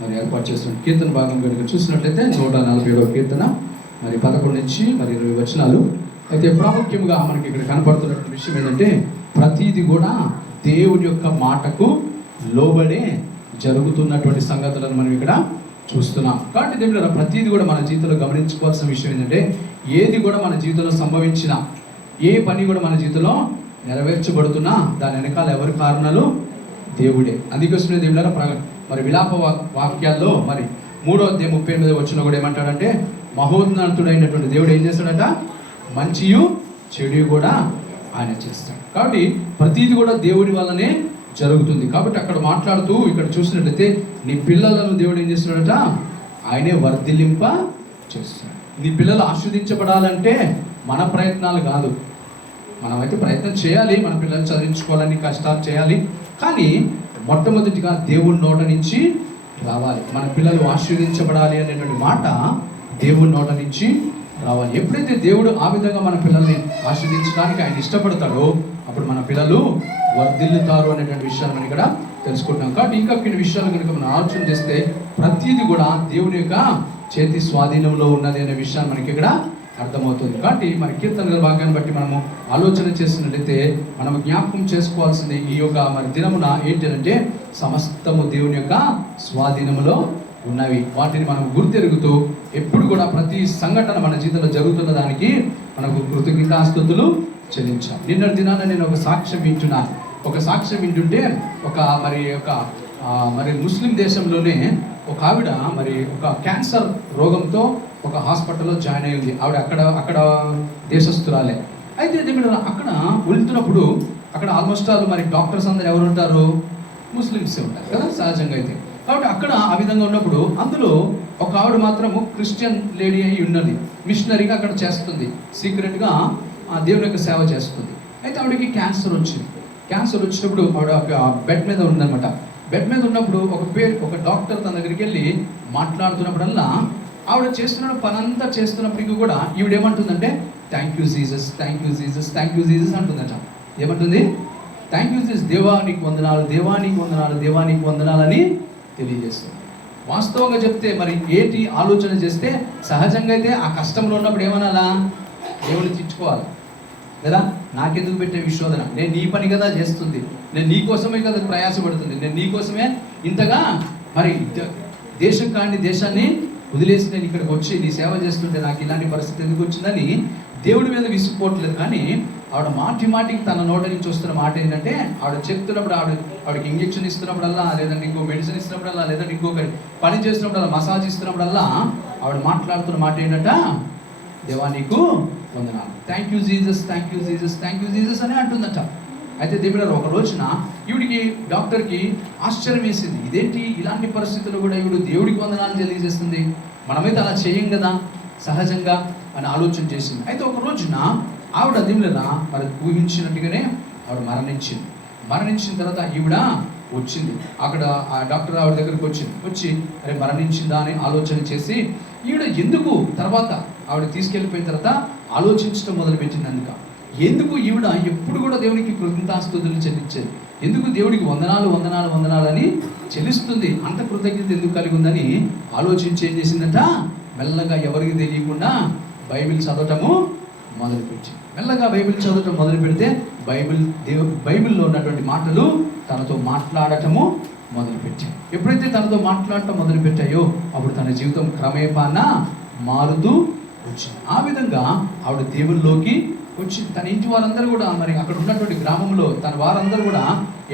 మరి ఏర్పాటు చేస్తున్న కీర్తన భాగం కనుక చూసినట్లయితే 147వ కీర్తన మరి 11 నుంచి మరి 20 వచనాలు. అయితే ప్రాముఖ్యంగా మనకి ఇక్కడ కనపడుతున్నటువంటి విషయం ఏంటంటే ప్రతిదీ కూడా దేవుని యొక్క మాటకు లోబడే జరుగుతున్నటువంటి సంగతులను మనం ఇక్కడ చూస్తున్నాం. కాబట్టి దేవుడు ప్రతిదీ కూడా మన జీవితంలో గమనించుకోవాల్సిన విషయం ఏంటంటే ఏది కూడా మన జీవితంలో సంభవించిన ఏ పని కూడా మన జీవితంలో నెరవేర్చబడుతున్నా దాని వెనకాల ఎవరి కారణాలు? దేవుడే. అందుకోసమే దేవుడు మరి విలాప వాక్యాల్లో మరి 3వ అధ్యాయం 38వ వచనంలో కూడా ఏమంటాడంటే మహోన్నతుడైనటువంటి దేవుడు ఏం చేస్తాడట? మంచియు చెడు కూడా ఆయన చేస్తాడు. కాబట్టి ప్రతిదీ కూడా దేవుడి వల్లనే జరుగుతుంది. కాబట్టి అక్కడ మాట్లాడుతూ ఇక్కడ చూసినట్లయితే నీ పిల్లలను దేవుడు ఏం చేస్తున్నాడట? ఆయనే వర్ధిల్లింప చేస్తాడు. నీ పిల్లలు ఆస్వాదించబడాలంటే మన ప్రయత్నాలు కాదు. మనమైతే ప్రయత్నం చేయాలి, మన పిల్లలు చదివించుకోవాలని కష్టాలు చేయాలి. కానీ మొట్టమొదటిగా దేవుడి నోట నుంచి రావాలి. మన పిల్లలు ఆశీర్వదించబడాలి అనేటువంటి మాట దేవుడి నోట నుంచి రావాలి. ఎప్పుడైతే దేవుడు ఆ విధంగా మన పిల్లల్ని ఆశీర్వదించడానికి ఆయన ఇష్టపడతాడో అప్పుడు మన పిల్లలు వర్ధిల్లుతారు అనేటువంటి విషయాలు మనం ఇక్కడ తెలుసుకుంటున్నాం. కాబట్టి ఇంకా కొన్ని విషయాలు కనుక మనం ఆలోచన చేస్తే ప్రతిదీ కూడా దేవుని యొక్క చేతి స్వాధీనంలో ఉన్నది అనే విషయాన్ని మనకి ఇక్కడ అర్థమవుతుంది. కాబట్టి మన కీర్తనల భాగాన్ని బట్టి మనము ఆలోచన చేసినట్లయితే మనం జ్ఞాపకం చేసుకోవాల్సింది ఈ యొక్క మరి దినమున ఏంటంటే సమస్తము దేవుని యొక్క స్వాధీనములో ఉన్నవి. వాటిని మనం గుర్తెరుగుతూ ఎప్పుడు కూడా ప్రతి సంఘటన మన జీవితంలో జరుగుతున్న దానికి మనకు కృతజ్ఞతాస్తుతులు చెల్లించాలి. నిన్నటి దినాన నేను ఒక సాక్ష్యం వింటున్నాను. ఒక సాక్ష్యం వింటుంటే మరి ముస్లిం దేశంలోనే ఒక ఆవిడ మరి ఒక క్యాన్సర్ రోగంతో ఒక హాస్పిటల్లో జాయిన్ అయ్యింది. ఆవిడ అక్కడ దేశస్తురాలే. అయితే అక్కడ వెళ్తున్నప్పుడు అక్కడ ఆల్మోస్ట్ మరి డాక్టర్స్ అందరూ ఎవరు ఉంటారు? ముస్లిమ్సే ఉంటారు కదా సహజంగా. అయితే కాబట్టి అక్కడ ఆ విధంగా ఉన్నప్పుడు అందులో ఒక ఆవిడ మాత్రము క్రిస్టియన్ లేడీ అయి ఉన్నది. మిషనరీగా అక్కడ చేస్తుంది, సీక్రెట్గా దేవుని యొక్క సేవ చేస్తుంది. అయితే ఆవిడకి క్యాన్సర్ వచ్చింది. క్యాన్సర్ వచ్చినప్పుడు ఆవిడ బెడ్ మీద ఉందన్నమాట. బెడ్ మీద ఉన్నప్పుడు ఒక డాక్టర్ తన దగ్గరికి వెళ్ళి మాట్లాడుతున్నప్పుడల్లా ఆవిడ చేస్తున్న పనంతా చేస్తున్నప్పటికీ కూడా ఈవిడ ఏమంటుందంటే thank you Jesus, thank you Jesus, thank you Jesus అంటుందట. ఏమంటుంది? థ్యాంక్ యూ జీసస్, దేవానికి వందనాలు, దేవానికి వందనాలు, దేవానికి వందనాలు అని తెలియజేస్తుంది. వాస్తవంగా చెప్తే మరి ఏంటి ఆలోచన చేస్తే సహజంగా అయితే ఆ కష్టంలో ఉన్నప్పుడు ఏమనాలా? దేవుని తిట్టుకోవాలి కదా. నాకెందుకు పెట్టే విశోధన? నేను నీ పని కదా చేస్తుంది, నేను నీ కోసమే కదా ప్రయాసపడుతుంది, నేను నీ కోసమే ఇంతగా మరి దేశం కాని దేశాన్ని వదిలేసి నేను ఇక్కడికి వచ్చి నీ సేవ చేస్తుంటే నాకు ఇలాంటి పరిస్థితి ఎందుకు వచ్చిందని దేవుడి మీద విసుక్కోవట్లేదు. కానీ ఆవిడ మాటికి తన నోట నుంచి వస్తున్న మాట ఏంటంటే ఆవిడ చెప్తున్నప్పుడు ఆవిడకి ఇంజెక్షన్ ఇస్తున్నప్పుడల్లా, లేదంటే ఇంకో మెడిసిన్ ఇస్తున్నప్పుడల్లా, లేదంటే ఇంకొకరి పని చేస్తున్నప్పుడల్లా, మసాజ్ ఇస్తున్నప్పుడల్లా ఆవిడ మాట్లాడుతున్న మాట ఏంటంట? దేవా నీకు వందనాలు, thank you Jesus, thank you Jesus, thank you Jesus అని అంటుందట. అయితే దేవుడు ఒక రోజున ఈవిడికి డాక్టర్కి ఆశ్చర్యం వేసింది. ఇదేంటి ఇలాంటి పరిస్థితుల్లో కూడా ఈవిడు దేవుడికి వందనాలు తెలియజేస్తుంది, మనమైతే అలా చేయం కదా సహజంగా అని ఆలోచన చేసింది. అయితే ఒక రోజున ఆవిడ దేవుళ్ళ మరి ఊహించినట్టుగానే ఆవిడ మరణించిన తర్వాత ఈవిడ వచ్చింది. అక్కడ ఆ డాక్టర్ ఆవిడ దగ్గరికి వచ్చి అరే మరణించిందా అని ఆలోచన చేసి ఈవిడ ఎందుకు తర్వాత ఆవిడ తీసుకెళ్ళిపోయిన తర్వాత ఆలోచించడం మొదలుపెట్టింది. ఎందుకు ఈవిడ ఎప్పుడు కూడా దేవునికి కృతజ్ఞతాస్తుతులు చెల్లించేది, ఎందుకు దేవుడికి వందనాలు వందనాలు వందనాలు అని చెల్లిస్తుంది, అంత కృతజ్ఞత ఎందుకు కలిగి ఉందని ఆలోచించి ఏం చేసిందంట? మెల్లగా ఎవరికి తెలియకుండా బైబిల్ చదవటము మొదలుపెట్టి మెల్లగా బైబిల్ చదవటం మొదలు పెడితే బైబిల్లో ఉన్నటువంటి మాటలు తనతో మాట్లాడటము మొదలుపెట్టాయి. ఎప్పుడైతే తనతో మాట్లాడటం మొదలుపెట్టాయో అప్పుడు తన జీవితం క్రమేపాన మారుతూ వచ్చింది. ఆ విధంగా ఆవిడ దేవుల్లోకి వచ్చి తన ఇంటి వారందరూ కూడా మరి అక్కడ ఉన్నటువంటి గ్రామంలో తన వారందరూ కూడా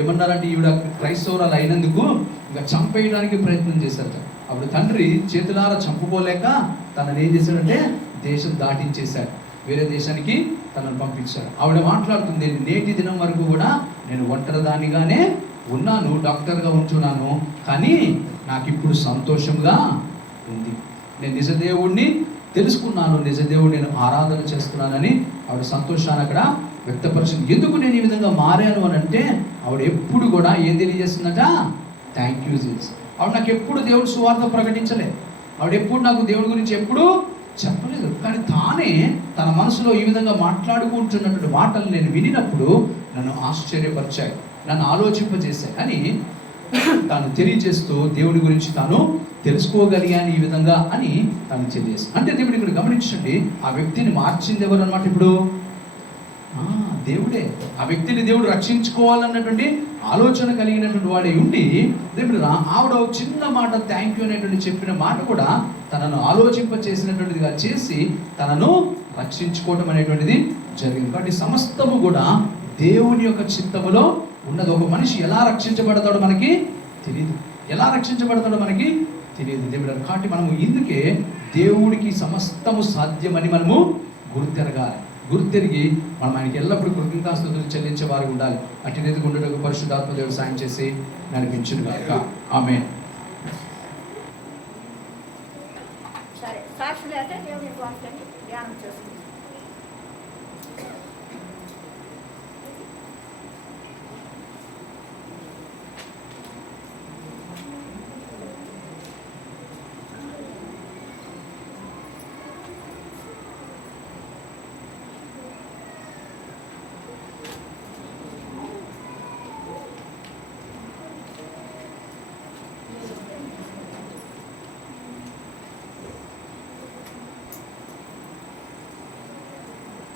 ఏమన్నారంటే ఈవిడ క్రైస్తవురాలు అయినందుకు ఇంకా చంపేయడానికి ప్రయత్నం చేశారట. అప్పుడు తండ్రి చేతులారా చంపుకోలేక తనని ఏం చేశాడంటే దేశం దాటించేశాడు, వేరే దేశానికి తనను పంపించారు. ఆవిడ మాట్లాడుతుంది, నేటి దినం వరకు కూడా నేను ఒంటరిదానిగానే ఉన్నాను, డాక్టర్గా ఉంటున్నాను, కానీ నాకు ఇప్పుడు సంతోషంగా ఉంది, నేను నిజదేవుడిని తెలుసుకున్నాను, నిజదేవుడు నేను ఆరాధన చేస్తున్నానని ఆవిడ సంతోషాన్ని అక్కడ వ్యక్తపరిచింది. ఎందుకు నేను ఈ విధంగా మారాను అని అంటే ఆవిడ ఎప్పుడు కూడా ఏం తెలియజేస్తుందట? Thank you Jesus. ఆవిడ నాకు ఎప్పుడు దేవుడి సువార్త ప్రకటించలే, ఆవిడ ఎప్పుడు నాకు దేవుడి గురించి ఎప్పుడు చెప్పలేదు. కానీ తానే తన మనసులో ఈ విధంగా మాట్లాడుకుంటున్నటువంటి మాటలు నేను వినినప్పుడు నన్ను ఆశ్చర్యపరిచాయి, నన్ను ఆలోచింపజేశాయి. అని తాను తెలియజేస్తూ దేవుడి గురించి తాను తెలుసుకోగలిగాను ఈ విధంగా అని తాను తెలియజేస్తుంది. అంటే దేవుడు ఇక్కడ గమనించండి, ఆ వ్యక్తిని మార్చింది ఎవరు అనమాట? ఇప్పుడు దేవుడే. ఆ వ్యక్తిని దేవుడు రక్షించుకోవాలన్నటువంటి ఆలోచన కలిగినటువంటి వాడే ఉండి దేవుడు ఆవిడ ఒక చిన్న మాట థ్యాంక్ యూ అనేటువంటి చెప్పిన మాట కూడా తనను ఆలోచింప చేసినటువంటిదిగా చేసి తనను రక్షించుకోవడం అనేటువంటిది జరిగింది. కాబట్టి సమస్తము కూడా దేవుని యొక్క చిత్తములో ఉన్నది. ఒక మనిషి ఎలా రక్షించబడతాడో మనకి తెలియదు, ఎలా రక్షించబడతాడో మనకి తెలియదు దేవుడు. కాబట్టి మనము ఇందుకే దేవుడికి సమస్తము సాధ్యమని మనము గుర్తెరగాలి. గుర్తెరిగి మనం ఆయనకి ఎల్లప్పుడూ కృతజ్ఞతాస్తుతులు చెల్లించే వారికి ఉండాలి. అటు రీతిగా ఉండటకు పరిశుద్ధాత్మ దేవుడు సాయం చేసి నడిపించును గాక. ఆమేన్. సరే, సాక్షులు అయితే దేవుని వాక్యాన్ని ధ్యానం చేసుకుంటాం.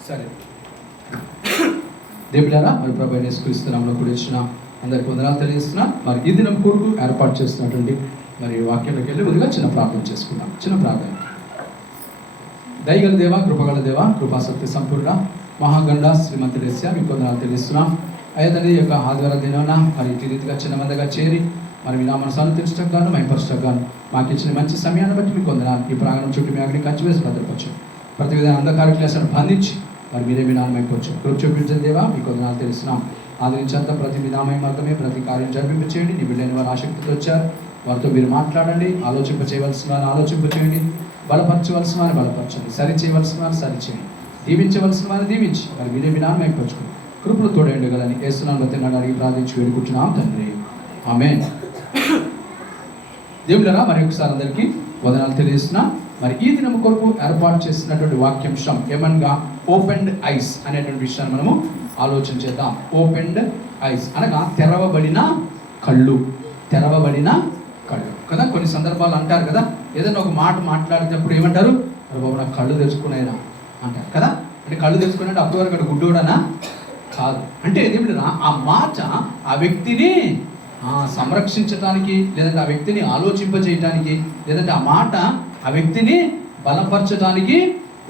సరే, దేవుడారా మరి ప్రభు యేసుక్రీస్తునామములో కూడి వచ్చిన అందరికీ వందనాలు తెలియజేస్తున్నా. మరి ఈ దినం కొరకు ఏర్పాటు చేస్తున్నటువంటి మరి వాక్యంలోకి వెళ్ళి ముందుగా చిన్న ప్రార్థన చేసుకుందాం. చిన్న ప్రార్థన. దయగల దేవ, కృపగల దేవ, కృపాసక్తి సంపూర్ణ మహాగండ శ్రీమంతుడేశ్య మీకు వందనాలు తెలియజేస్తున్నాం. అయ్యదని యొక్క ఆదివార దినాన మరి ఈ రీతిగా చిన్న మందిగా చేరి మరి మీ నామను సంతరించడం గాను మైపరచడం గాను మాకు ఇచ్చిన మంచి సమయాన్ని బట్టి మీకు వందనాలు. ఈ ప్రాంగణం చుట్టూ మీ అగ్ని ఖర్చు వేసి భద్రపరచు. ప్రతి విధంగా అంధకార క్లేశాలను బంధించి మరి మీరే మీ నామైపోవచ్చు. కృప చూపించండి దేవా, మీకు వందనాలు తెలుస్తున్నాం. ఆదరించేంత ప్రతి విధామయం అర్థమే ప్రతి కార్యం జరిపింపచేయండి. నీ బిడ్డైన వారు ఆసక్తితో వచ్చారు, వారితో మీరు మాట్లాడండి. ఆలోచింప చేయవలసిన వారిని ఆలోచింప చేయండి, బలపరచవలసిన వారిని బలపరచండి, సరి చేయవలసిన వారిని సరి చేయండి, దీవించవలసిన వారిని దీవించి మరి మీరే మీ నామైపోవచ్చు. కృపలు తోడేండుగలని యేసునామములో అడిగి ప్రార్థించి వేడుకుంటున్నాం తండ్రి. ఆమేన్. దేవుడారా మరి ఒకసారి అందరికీ వందనాలు తెలియజేస్తున్నా. మరి ఈ దినం కొరకు ఏర్పాటు చేసినటువంటి వాక్యాంశం ఏమనగా ఓపెన్డ్ ఐస్ అనేటువంటి విషయాన్ని మనము ఆలోచన చేద్దాం. ఓపెన్డ్ ఐస్ అనగా తెరవబడిన కళ్ళు. తెరవబడిన కళ్ళు కదా. కొన్ని సందర్భాలు అంటారు కదా, ఏదైనా ఒక మాట మాట్లాడేటప్పుడు ఏమంటారు? అరే బాబు నాకు కళ్ళు తెచ్చుకునేనా అంటారు కదా. అంటే కళ్ళు తెచ్చుకునే అప్పటి వరకు అక్కడ గుడ్డోడనా కాదు. అంటే ఏమిటన్నా ఆ మాట ఆ వ్యక్తిని సంరక్షించడానికి, లేదంటే ఆ వ్యక్తిని ఆలోచింపజేయటానికి, లేదంటే ఆ మాట ఆ వ్యక్తిని బలపరచడానికి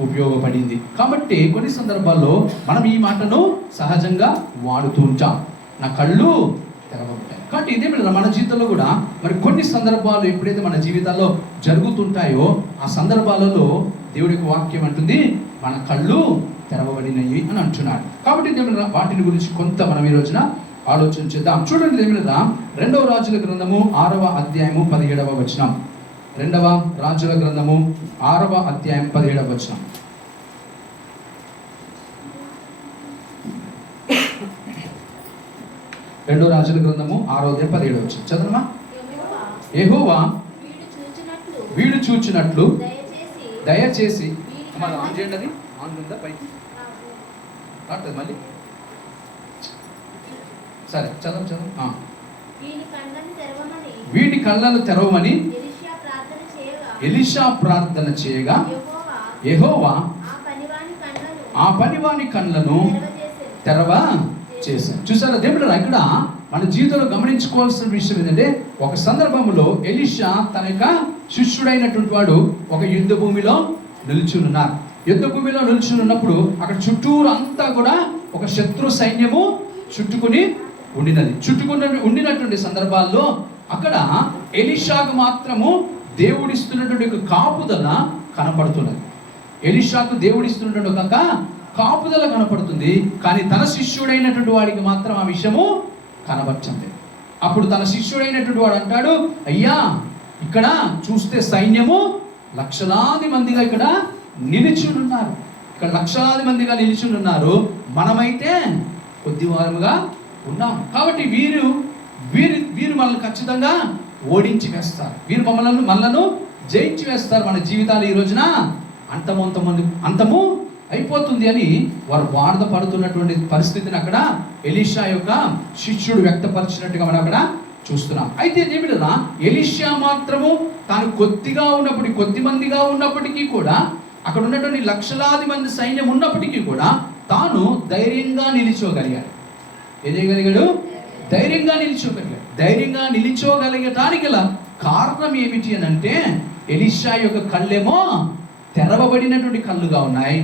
ఉపయోగపడింది. కాబట్టి కొన్ని సందర్భాల్లో మనం ఈ మాటను సహజంగా వాడుతూ ఉంటాం, నా కళ్ళు తెరవబడ్డాయి. కాబట్టి ఇదే మన జీవితంలో కూడా మరి కొన్ని సందర్భాలు ఎప్పుడైతే మన జీవితాల్లో జరుగుతుంటాయో ఆ సందర్భాలలో దేవుడి యొక్క వాక్యం అంటుంది మన కళ్ళు తెరవబడినవి అని అంటున్నాడు. కాబట్టి దేవుడు వాటిని గురించి కొంత మనం ఈ రోజున ఆలోచన చేద్దాం. చూడండి దేవుడు 2వ రాజుల గ్రంథము 6వ అధ్యాయము 17వ వచనం. 2వ రాజుల గ్రంథము 6వ అధ్యాయం 17వ వచనం. రెండో రాజుల గ్రంథము 6వ అధ్యాయం 17వ వచనం చదవమా. యెహోవా వీడు చూచినట్లు దయచేసి ఆన్ చేయండి. అది ఆన్ ఉందా? పైకి రాట్లేదు మళ్ళీ. సరే చదవం. వీటి కళ్ళను తెరవమని ఎలీషా ప్రార్థన చేయగా యెహోవా ఆ పనివాని కళ్ళను తెరవ చేశాడు. చూసారా దేవుడు ఇక్కడ మన జీవితంలో గమనించుకోవాల్సిన విషయం ఏంటంటే, ఒక సందర్భంలో ఎలీషా తన యొక్క శిష్యుడైనటువంటి వాడు ఒక యుద్ధ భూమిలో నిల్చున్నారు. యుద్ధ భూమిలో నిల్చుని ఉన్నప్పుడు అక్కడ చుట్టూరు అంతా కూడా ఒక శత్రు సైన్యము చుట్టుకుని ఉండినటువంటి సందర్భాల్లో అక్కడ ఎలీషాకు మాత్రము దేవుడిస్తున్నటువంటి ఒక కాపుదల కనపడుతున్నది. ఎలీషాకు దేవుడిస్తున్నటువంటి ఒక కాపుదల కనపడుతుంది, కానీ తన శిష్యుడైనటువంటి వాడికి మాత్రం ఆ విషయము కనబరచండి. అప్పుడు తన శిష్యుడైనటువంటి వాడు అంటాడు, అయ్యా ఇక్కడ చూస్తే సైన్యము లక్షలాది మందిగా ఇక్కడ నిలిచున్నారు, ఇక్కడ లక్షలాది మందిగా నిలిచున్నారు, మనమైతే కొద్దివారముగా ఉన్నాం. కాబట్టి వీరు మనల్ని ఖచ్చితంగా ఓడించి వేస్తారు, వీరు మనలను జయించి వేస్తారు, మన జీవితాలు ఈ రోజున అంతము అయిపోతుంది అని వారు బాధపడుతున్నటువంటి పరిస్థితిని అక్కడ ఎలీషా యొక్క శిష్యుడు వ్యక్తపరిచినట్టుగా మనం అక్కడ చూస్తున్నాం. అయితే ఏమిటన్నా ఎలీషా మాత్రము తాను కొద్దిగా ఉన్నప్పటికీ, కొద్ది మందిగా ఉన్నప్పటికీ కూడా, అక్కడ ఉన్నటువంటి లక్షలాది మంది సైన్యం ఉన్నప్పటికీ కూడా తాను ధైర్యంగా నిలిచోగలిగాడు. ఏం చేయగలిగాడు? ధైర్యంగా నిలిచోగలిగాడు. ధైర్యంగా నిలిచోగలిగటానికి గల కారణం ఏమిటి అని అంటే, ఎలీషా యొక్క కళ్ళేమో తెరవబడినటువంటి కళ్ళుగా ఉన్నాయి,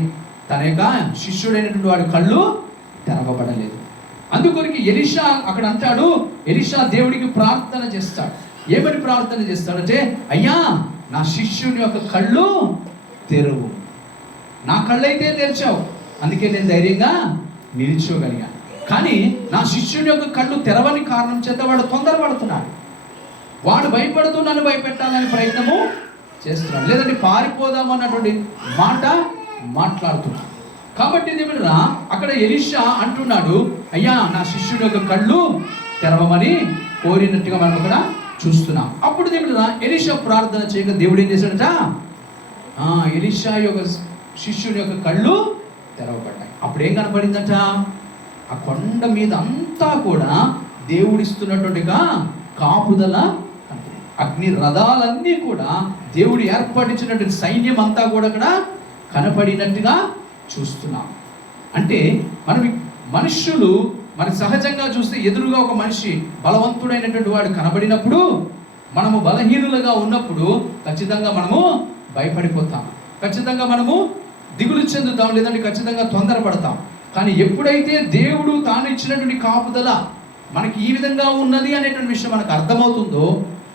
తన యొక్క శిష్యుడైనటువంటి వాడి కళ్ళు తెరవబడలేదు. అందుకొరికి ఎలీషా అక్కడ అంటాడు, ఎలీషా దేవుడికి ప్రార్థన చేస్తాడు. ఏమని ప్రార్థన చేస్తాడంటే, అయ్యా నా శిష్యుని యొక్క కళ్ళు తెరువు. నా కళ్ళైతే తెరిచావు, అందుకే నేను ధైర్యంగా నిలిచోగలిగాను. కానీ నా శిష్యుని యొక్క కళ్ళు తెరవని కారణం చేత వాడు తొందరపడుతున్నాడు. వాడు భయపడుతూ నన్ను భయపెట్టాలని ప్రయత్నము చేస్తున్నాడు, లేదంటే పారిపోదాము అన్నటువంటి మాట మాట్లాడుతున్నాడు. కాబట్టి ఏమిటరా అక్కడ ఎలీషా అంటున్నాడు, అయ్యా నా శిష్యుడి యొక్క కళ్ళు తెరవమని కోరినట్టుగా మనం ఇక్కడ చూస్తున్నాం. అప్పుడు ఏమిటరా ఎలీషా ప్రార్థన చేయగా దేవుడు ఏం చేశాడట, ఎలీషా యొక్క శిష్యుడి యొక్క కళ్ళు తెరవబడ్డాయి. అప్పుడు ఏం కనపడిందట, ఆ కొండ మీద అంతా కూడా దేవుడిస్తున్నటువంటిగా కాపుదల, అగ్ని రథాలన్నీ కూడా దేవుడు ఏర్పడించినటువంటి సైన్యం అంతా కూడా అక్కడ కనపడినట్టుగా చూస్తున్నాం. అంటే మనుష్యులు మన సహజంగా చూస్తే ఎదురుగా ఒక మనిషి బలవంతుడైనటువంటి వాడు కనబడినప్పుడు, మనము బలహీనులుగా ఉన్నప్పుడు ఖచ్చితంగా మనము భయపడిపోతాం, ఖచ్చితంగా మనము దిగులు చెందుతాం, లేదంటే ఖచ్చితంగా తొందరపడతాం. కానీ ఎప్పుడైతే దేవుడు తాను ఇచ్చినటువంటి కాపుదల మనకి ఈ విధంగా ఉన్నది అనేటువంటి విషయం మనకు అర్థమవుతుందో,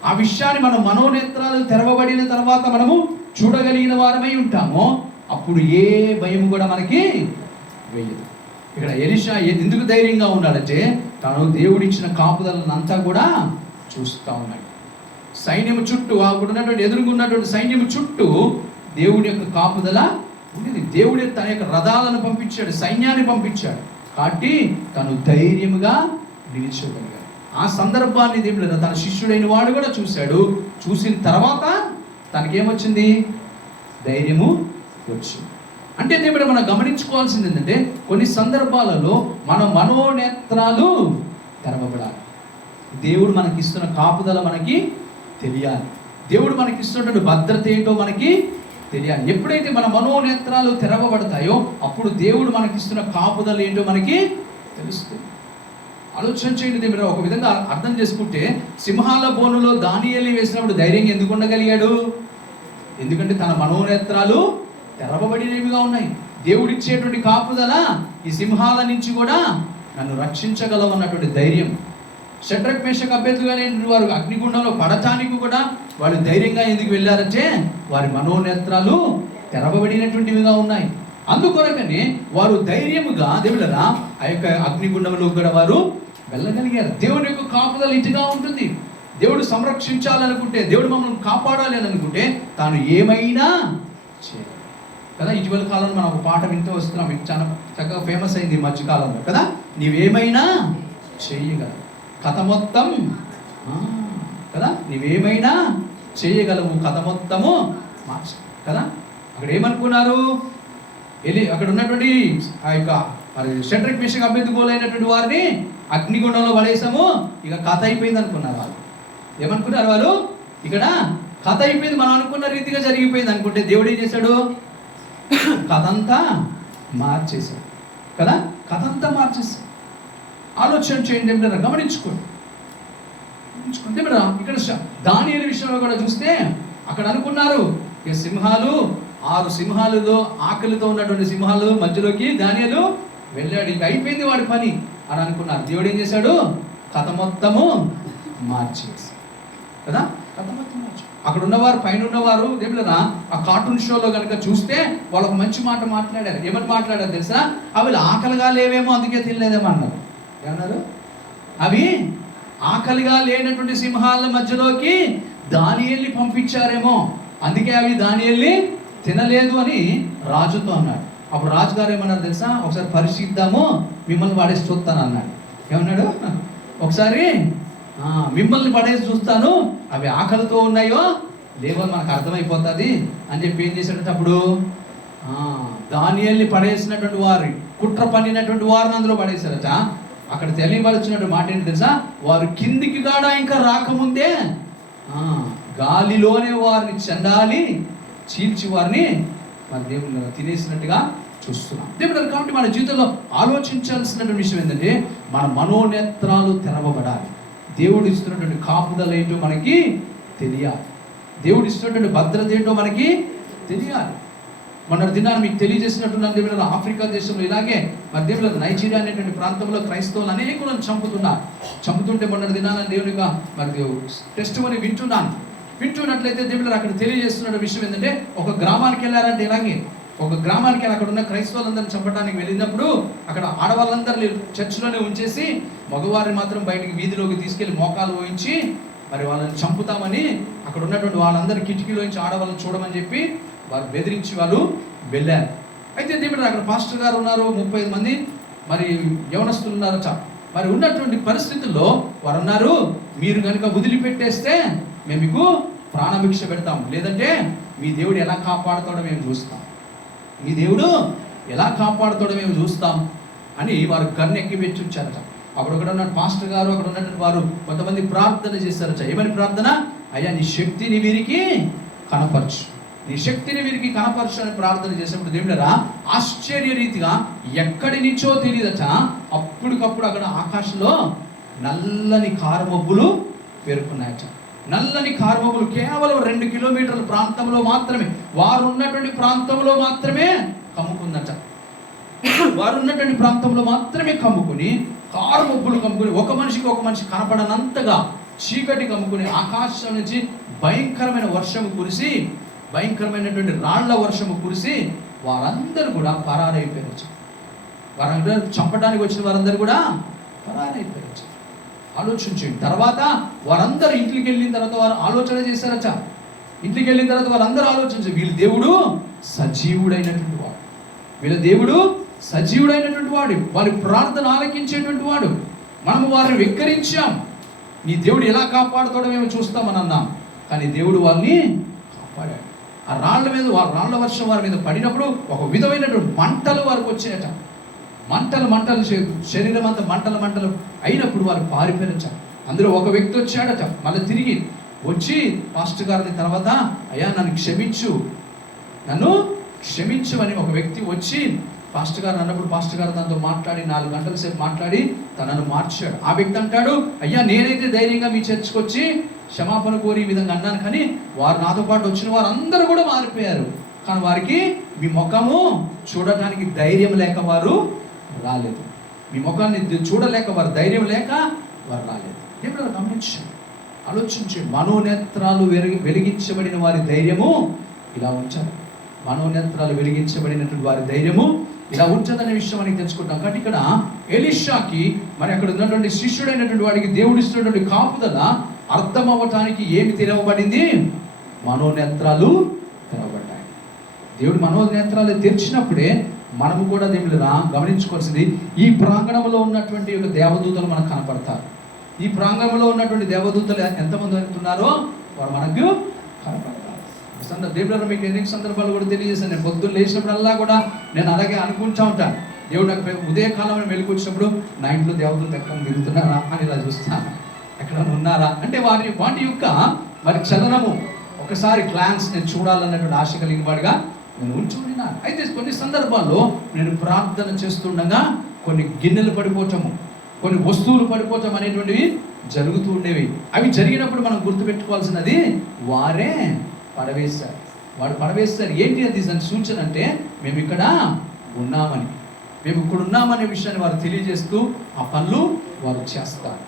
ఆ విషయాన్ని మన మనోనేత్రాలు తెరవబడిన తర్వాత మనము చూడగలిగిన వారమై ఉంటామో, అప్పుడు ఏ భయం కూడా మనకి వేయదు. ఇక్కడ ఎలీషా ఎందుకు ధైర్యంగా ఉన్నాడంటే, తాను దేవుడిచ్చిన కాపుదలను అంతా కూడా చూస్తూ ఉన్నాడు. సైన్యము చుట్టూ, అక్కడ ఉన్నటువంటి ఎదురుగున్నటువంటి సైన్యము చుట్టూ దేవుడి యొక్క కాపుదల ఉండేది. దేవుడి తన యొక్క రథాలను పంపించాడు, సైన్యాన్ని పంపించాడు. కాబట్టి తను ధైర్యముగా నిలిచోగలిగాడు. ఆ సందర్భాన్ని దేవుడు తన శిష్యుడైన వాడు కూడా చూశాడు. చూసిన తర్వాత తనకేమొచ్చింది? ధైర్యము వచ్చింది. అంటే దేవుడు మనం గమనించుకోవాల్సింది ఏంటంటే, కొన్ని సందర్భాలలో మన మనోనేత్రాలు తెరవబడాలి. దేవుడు మనకిస్తున్న కాపుదల మనకి తెలియాలి, దేవుడు మనకిస్తున్నటువంటి భద్రత ఏంటో మనకి తెలియాలి. ఎప్పుడైతే మన మనోనేత్రాలు తెరవబడతాయో అప్పుడు దేవుడు మనకిస్తున్న కాపుదల ఏంటో మనకి తెలుస్తుంది. ఆలోచన చేయండి. మీరు ఒక విధంగా అర్థం చేసుకుంటే, సింహాల బోనులో దానియేలు వేసినప్పుడు ధైర్యంగా ఎందుకు ఉండగలిగాడు? ఎందుకంటే తన మనోనేత్రాలు తెరవబడినవిగా ఉన్నాయి. దేవుడిచ్చేటువంటి కాపుదల ఈ సింహాల నుంచి కూడా నన్ను రక్షించగలవన్నటువంటి ధైర్యం. షడ్రక్ మేషక్ అబేద్నెగో అనేటువంటి వారు అగ్నిగుండంలో పడటానికి కూడా వాళ్ళు ధైర్యంగా ఎందుకు వెళ్ళారంటే, వారి మనోనేత్రాలు తెరవబడినటువంటివిగా ఉన్నాయి. అందుకొరకనే వారు ధైర్యముగా దేవుళ్ళరా ఆ యొక్క అగ్నిగుండంలో కూడా వారు వెళ్ళగలిగారు. దేవుని యొక్క కాపుదల ఇటుగా ఉంటుంది. దేవుడు సంరక్షించాలనుకుంటే, దేవుడు మమ్మల్ని కాపాడాలి అని అనుకుంటే తాను ఏమైనా చేయాలి కదా. ఇటీవల కాలంలో మనం ఒక పాట వింటూ వస్తున్నాం, మీకు చాలా చక్కగా ఫేమస్ అయింది ఈ మధ్యకాలంలో కదా. నీవేమైనా చేయగలవు, కథ మొత్తం కదా, నీవేమైనా చేయగలవు, కథ మొత్తము మార్చ కదా. అక్కడ ఏమనుకున్నారు? అక్కడ ఉన్నటువంటి ఆ యొక్క షడ్రక్ మేషక్ అబేద్నెగో అయినటువంటి వారిని అగ్నిగుండంలో పడేసాము, ఇక కథ అయిపోయింది అనుకున్నారు వాళ్ళు. ఏమనుకున్నారు వాళ్ళు? ఇక్కడ కథ అయిపోయింది, మనం అనుకున్న రీతిగా జరిగిపోయింది అనుకుంటే దేవుడు ఏం చేశాడు? కథ అంతా మార్చేశాడు కదా. కథ అంతా మార్చేశాడు. ఆలోచన చేయండి, ఏమిటన్నా గమనించుకోండి. ఇక్కడ దానియేలు విషయంలో కూడా చూస్తే అక్కడ అనుకున్నారు ఇక సింహాలు, 6 సింహాలలో ఆకలితో ఉన్నటువంటి సింహాలు మధ్యలోకి దానియేలు వెళ్ళాడు, ఇక అయిపోయింది వాడి పని అని అనుకున్నారు. దేవుడు ఏం చేశాడు? కథ మొత్తము మార్చేసి కదా. కథ మొత్తం మార్చి అక్కడ ఉన్నవారు, పైన ఉన్నవారు దేవుళ్ళరా ఆ కార్టూన్ షోలో కనుక చూస్తే వాళ్ళకు మంచి మాట మాట్లాడారు. ఏమని మాట్లాడారు తెలుసా? అవి ఆకలిగా లేవేమో అందుకే తినలేదేమో అన్నారు. ఏమన్నారు? అవి ఆకలిగా లేనటువంటి సింహాల మధ్యలోకి దానియేలుని పంపించారేమో, అందుకే అవి దానియేలుని తినలేదు అని రాజుతో అన్నాడు. అప్పుడు రాజుగారు ఏమన్నారు తెలుసా? ఒకసారి పరిశీలిద్దాము, మిమ్మల్ని పడేసి చూస్తాను అన్నాడు. ఏమన్నాడు? ఒకసారి మిమ్మల్ని పడేసి చూస్తాను, అవి ఆకలితో ఉన్నాయో లేవో మనకు అర్థమైపోతుంది అని చెప్పి ఏం చేశాడంటే, అప్పుడు దానియేలుని పడేసినటువంటి వారి కుట్ర పన్నినటువంటి వారిని అందులో పడేశారట. అక్కడ తెలియపరుచున్నట్టు మాట ఏంటి తెలుసా? వారు కిందికి కాడా ఇంకా రాకముందే గాలిలోనే వారిని చెండాలి చీల్చి వారిని మన దేవుని తినేసినట్టుగా చూస్తున్నాం. దేవుడు కాబట్టి మన జీవితంలో ఆలోచించాల్సినటువంటి విషయం ఏంటంటే మన మనోనేత్రాలు తెరవబడాలి. దేవుడు ఇస్తున్నటువంటి కాపుదల ఏంటో మనకి తెలియాలి. దేవుడు ఇస్తున్నటువంటి భద్రత ఏంటో మనకి తెలియాలి. మన దినాన్ని మీకు తెలియజేసినట్టున్న దేవుడు ఆఫ్రికా దేశంలో ఇలాగే మన దేవుడు నైజీరియా అనేటువంటి ప్రాంతంలో క్రైస్తవులు అనేకులను చంపుతుంటే మొన్న దినాన్ని దేవునిగా మరి టెస్టిమనీ వింటున్నట్లయితే దేవుడు అక్కడ తెలియజేస్తున్న విషయం ఏంటంటే ఒక గ్రామానికి వెళ్ళారంటే ఇలాగే ఒక గ్రామానికి అక్కడ ఉన్న క్రైస్తవులందరిని చంపడానికి వెళ్ళినప్పుడు అక్కడ ఆడవాళ్ళందరినీ చర్చిలోనే ఉంచేసి మగవారిని మాత్రం బయటికి వీధిలోకి తీసుకెళ్లి మోకాలు పోయించి మరి వాళ్ళని చంపుతామని అక్కడ ఉన్నటువంటి వాళ్ళందరూ కిటికీలోంచి ఆడవాళ్ళని చూడమని చెప్పి వారు బెదిరించి వాళ్ళు వెళ్ళారు. అయితే దేవుడు అక్కడ పాస్టర్ గారు ఉన్నారు, 30 మంది మరి యవనస్తులు ఉన్నారట. మరి ఉన్నటువంటి పరిస్థితుల్లో వారు అన్నారు, మీరు కనుక వదిలిపెట్టేస్తే మేము మీకు ప్రాణభిక్ష పెడతాం, లేదంటే మీ దేవుడు ఎలా కాపాడుతాడో మేము చూస్తాం, మీ దేవుడు ఎలా కాపాడుతాడో మేము చూస్తాం అని వారు గన్ను ఎక్కిపెట్టి ఉంచారట. అప్పుడు అక్కడ ఉన్న పాస్టర్ గారు అక్కడ ఉన్నటువంటి వారు కొంతమంది ప్రార్థన చేశారట. ఏమని ప్రార్థన? అయ్యా నీ శక్తిని వీరికి కనపరచు, నీ శక్తిని వీరికి కనపరచు అని ప్రార్థన చేసినప్పుడు దేవుడరా ఆశ్చర్య రీతిగా ఎక్కడి నుంచో తెలియదట అప్పటికప్పుడు అక్కడ ఆకాశంలో నల్లని కారుమబ్బులు పేరుకున్నాయట. నల్లని కారుమబ్బులు కేవలం 2 కిలోమీటర్ల ప్రాంతంలో మాత్రమే, వారు ఉన్నటువంటి ప్రాంతంలో మాత్రమే కమ్ముకుందట. వారు ఉన్నటువంటి ప్రాంతంలో మాత్రమే కమ్ముకుని కారుమబ్బులు కమ్ముకుని ఒక మనిషి కనపడనంతగా చీకటి కమ్ముకుని ఆకాశం నుంచి భయంకరమైన వర్షము కురిసి, భయంకరమైనటువంటి రాళ్ల వర్షము కురిసి వారందరూ కూడా పరారైపోయారు. వారందరూ చంపడానికి వచ్చిన వారందరూ కూడా పరారైపోయారు. ఆలోచించండి. తర్వాత వారందరూ ఇంటికి వెళ్ళిన తర్వాత వారు ఆలోచన చేశారట. ఇంటికి వెళ్ళిన తర్వాత వారందరూ ఆలోచించారు, వీళ్ళ దేవుడు సజీవుడైనటువంటి వాడు, వీళ్ళ దేవుడు సజీవుడైనటువంటి వాడు, వారి ప్రార్థన ఆలకించేటువంటి వాడు. మనము వారిని వెక్కరించాం, నీ దేవుడు ఎలా కాపాడుతాడో మేము చూస్తామని అన్నాం. కానీ దేవుడు వారిని కాపాడాడు. ఆ రాళ్ల వర్షం వారి మీద పడినప్పుడు ఒక విధమైనటువంటి మంటలు వారికి వచ్చాయట. మంటలు శరీరం అంతా మంటలు అయినప్పుడు వారు పారిపోయినచ్చ. అందులో ఒక వ్యక్తి వచ్చాడట. మళ్ళీ తిరిగి వచ్చి పాస్టర్ గారిని తర్వాత, అయ్యా నన్ను క్షమించు అని ఒక వ్యక్తి వచ్చి పాస్టర్ గారు అన్నప్పుడు పాస్టర్ గారు తనతో మాట్లాడి 4 గంటల సేపు మాట్లాడి తనను మార్చాడు. ఆ వ్యక్తి అంటాడు, అయ్యా నేనైతే ధైర్యంగా మీ చర్చకు వచ్చి క్షమాపణ కోరి ఈ విధంగా అన్నాను, కానీ వారు నాతో పాటు వచ్చిన వారు అందరూ కూడా మారిపోయారు. కానీ వారికి మీ ముఖము చూడటానికి ధైర్యం లేక వారు రాలేదు, మీ ముఖాన్ని చూడలేక వారు ధైర్యం లేక వారు రాలేదు. ఎప్పుడైనా గమనించండి, ఆలోచించండి. మనోనేత్రాలు వెలిగించబడిన వారి ధైర్యము ఇలా ఉంచాలి. మనోనేత్రాలు వెలిగించబడినటువంటి వారి ధైర్యము ఇలా ఉంచదనే విషయం మనకి తెలుసుకుంటాం. కాబట్టి ఇక్కడ ఎలీషాకి మరి అక్కడ ఉన్నటువంటి శిష్యుడైనటువంటి వాడికి దేవుడు ఇస్తున్నటువంటి కాపుదల అర్థం అవ్వటానికి ఏమి తెరవబడింది? మనోనేత్రాలు తెరవబడ్డాయి. దేవుడు మనోనేత్రాలు తెరిచినప్పుడే మనము కూడా దేవుడు గమనించుకోవాల్సింది, ఈ ప్రాంగణంలో ఉన్నటువంటి ఒక దేవదూతలు మనకు కనపడతారు. ఈ ప్రాంగణంలో ఉన్నటువంటి దేవదూతలు ఎంతమంది ఉన్నారో వారు మనకు కనపడతారు. దేవుడు మీకు ఎన్ని సందర్భాలు కూడా తెలియజేశాను. నేను పొద్దున్న లేచినప్పుడల్లా కూడా నేను అలాగే అనుకుంటా ఉంటాను, దేవుడు నాకు ఉదయకాలంలో మెలకు వచ్చినప్పుడు నా ఇంట్లో దేవదూతలు ఎక్కడ తిరుగుతున్నారా అని ఇలా చూస్తాను, ఎక్కడ ఉన్నారా అంటే వాటి యొక్క మరి చలనము ఒకసారి క్లాన్స్ నేను చూడాలన్నటువంటి ఆశ కలిగిన వాడిగా నేను ఉంచుకున్నాను. అయితే కొన్ని సందర్భాల్లో నేను ప్రార్థన చేస్తుండగా కొన్ని గిన్నెలు పడిపోవటము, కొన్ని వస్తువులు పడిపోవటం అనేటువంటివి జరుగుతూ ఉండేవి. అవి జరిగినప్పుడు మనం గుర్తుపెట్టుకోవాల్సినది, వారే పడవేశారు, వాడు పడవేస్తారు. ఏంటి అది దాని సూచన అంటే మేము ఇక్కడ ఉన్నామనే విషయాన్ని వారు తెలియజేస్తూ ఆ పనులు వారు చేస్తారు.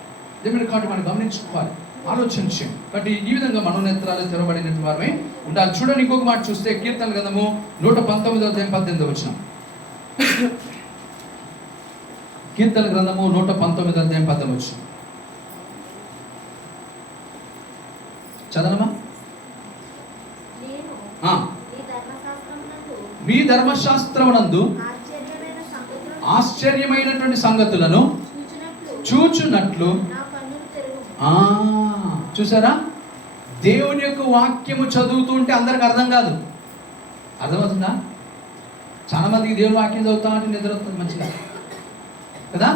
దేవుని కాబట్టి మనం గమనించుకోవాలి, ఆలోచించండి. కాబట్టి ఈ విధంగా మనోనేత్రాలు తెరవబడినటువంటి వారమే ఉండాలి. చూడండి, ఇంకొక మాట చూస్తే కీర్తనల గ్రంథము 119:18 కీర్తనల గ్రంథము 119:18 చదవమా? మీ ధర్మశాస్త్రమునందు ఆశ్చర్యమైనటువంటి సంగతులను చూచున్నట్లు. చూసారా, దేవుని యొక్క వాక్యము చదువుతూ ఉంటే అందరికి అర్థం కాదు. అర్థమవుతుందా? చాలా మందికి దేవుని వాక్యం చదువుతా అంటే నిద్ర వస్తుంది మంచిగా కదా.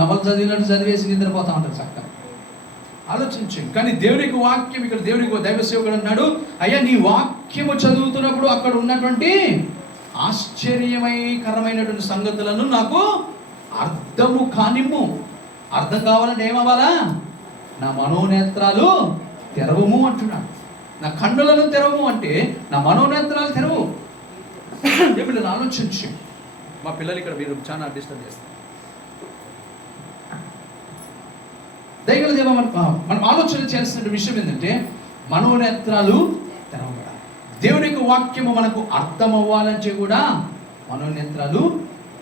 నవలు చదివినట్టు చదివేసి నిద్రపోతా ఉంటారు చక్కగా. ఆలోచించండి. కానీ దేవుని యొక్క వాక్యం, ఇక్కడ దేవుని దైవ సేవకుడు అన్నాడు, అయ్యా నీ వాక్యము చదువుతున్నప్పుడు అక్కడ ఉన్నటువంటి ఆశ్చర్యకరమైనటువంటి సంగతులను నాకు అర్థము కానిమ్ము. అర్థం కావాలంటే ఏమవ్వాలా? నా మనోనేత్రాలు తెరవము అంటున్నాడు. నా కన్నులను తెరవము అంటే నా మనోనేత్రాలు తెరవు. దేవుడు ఆలోచించి, మా పిల్లలు ఇక్కడ మీరు చాలా డిస్టర్బ్ చేస్తారు. దైవ మనం ఆలోచన చేయాల్సిన విషయం ఏంటంటే మనోనేత్రాలు తెరవబడాలి. దేవుని యొక్క వాక్యము మనకు అర్థం అవ్వాలంటే కూడా మనోనేత్రాలు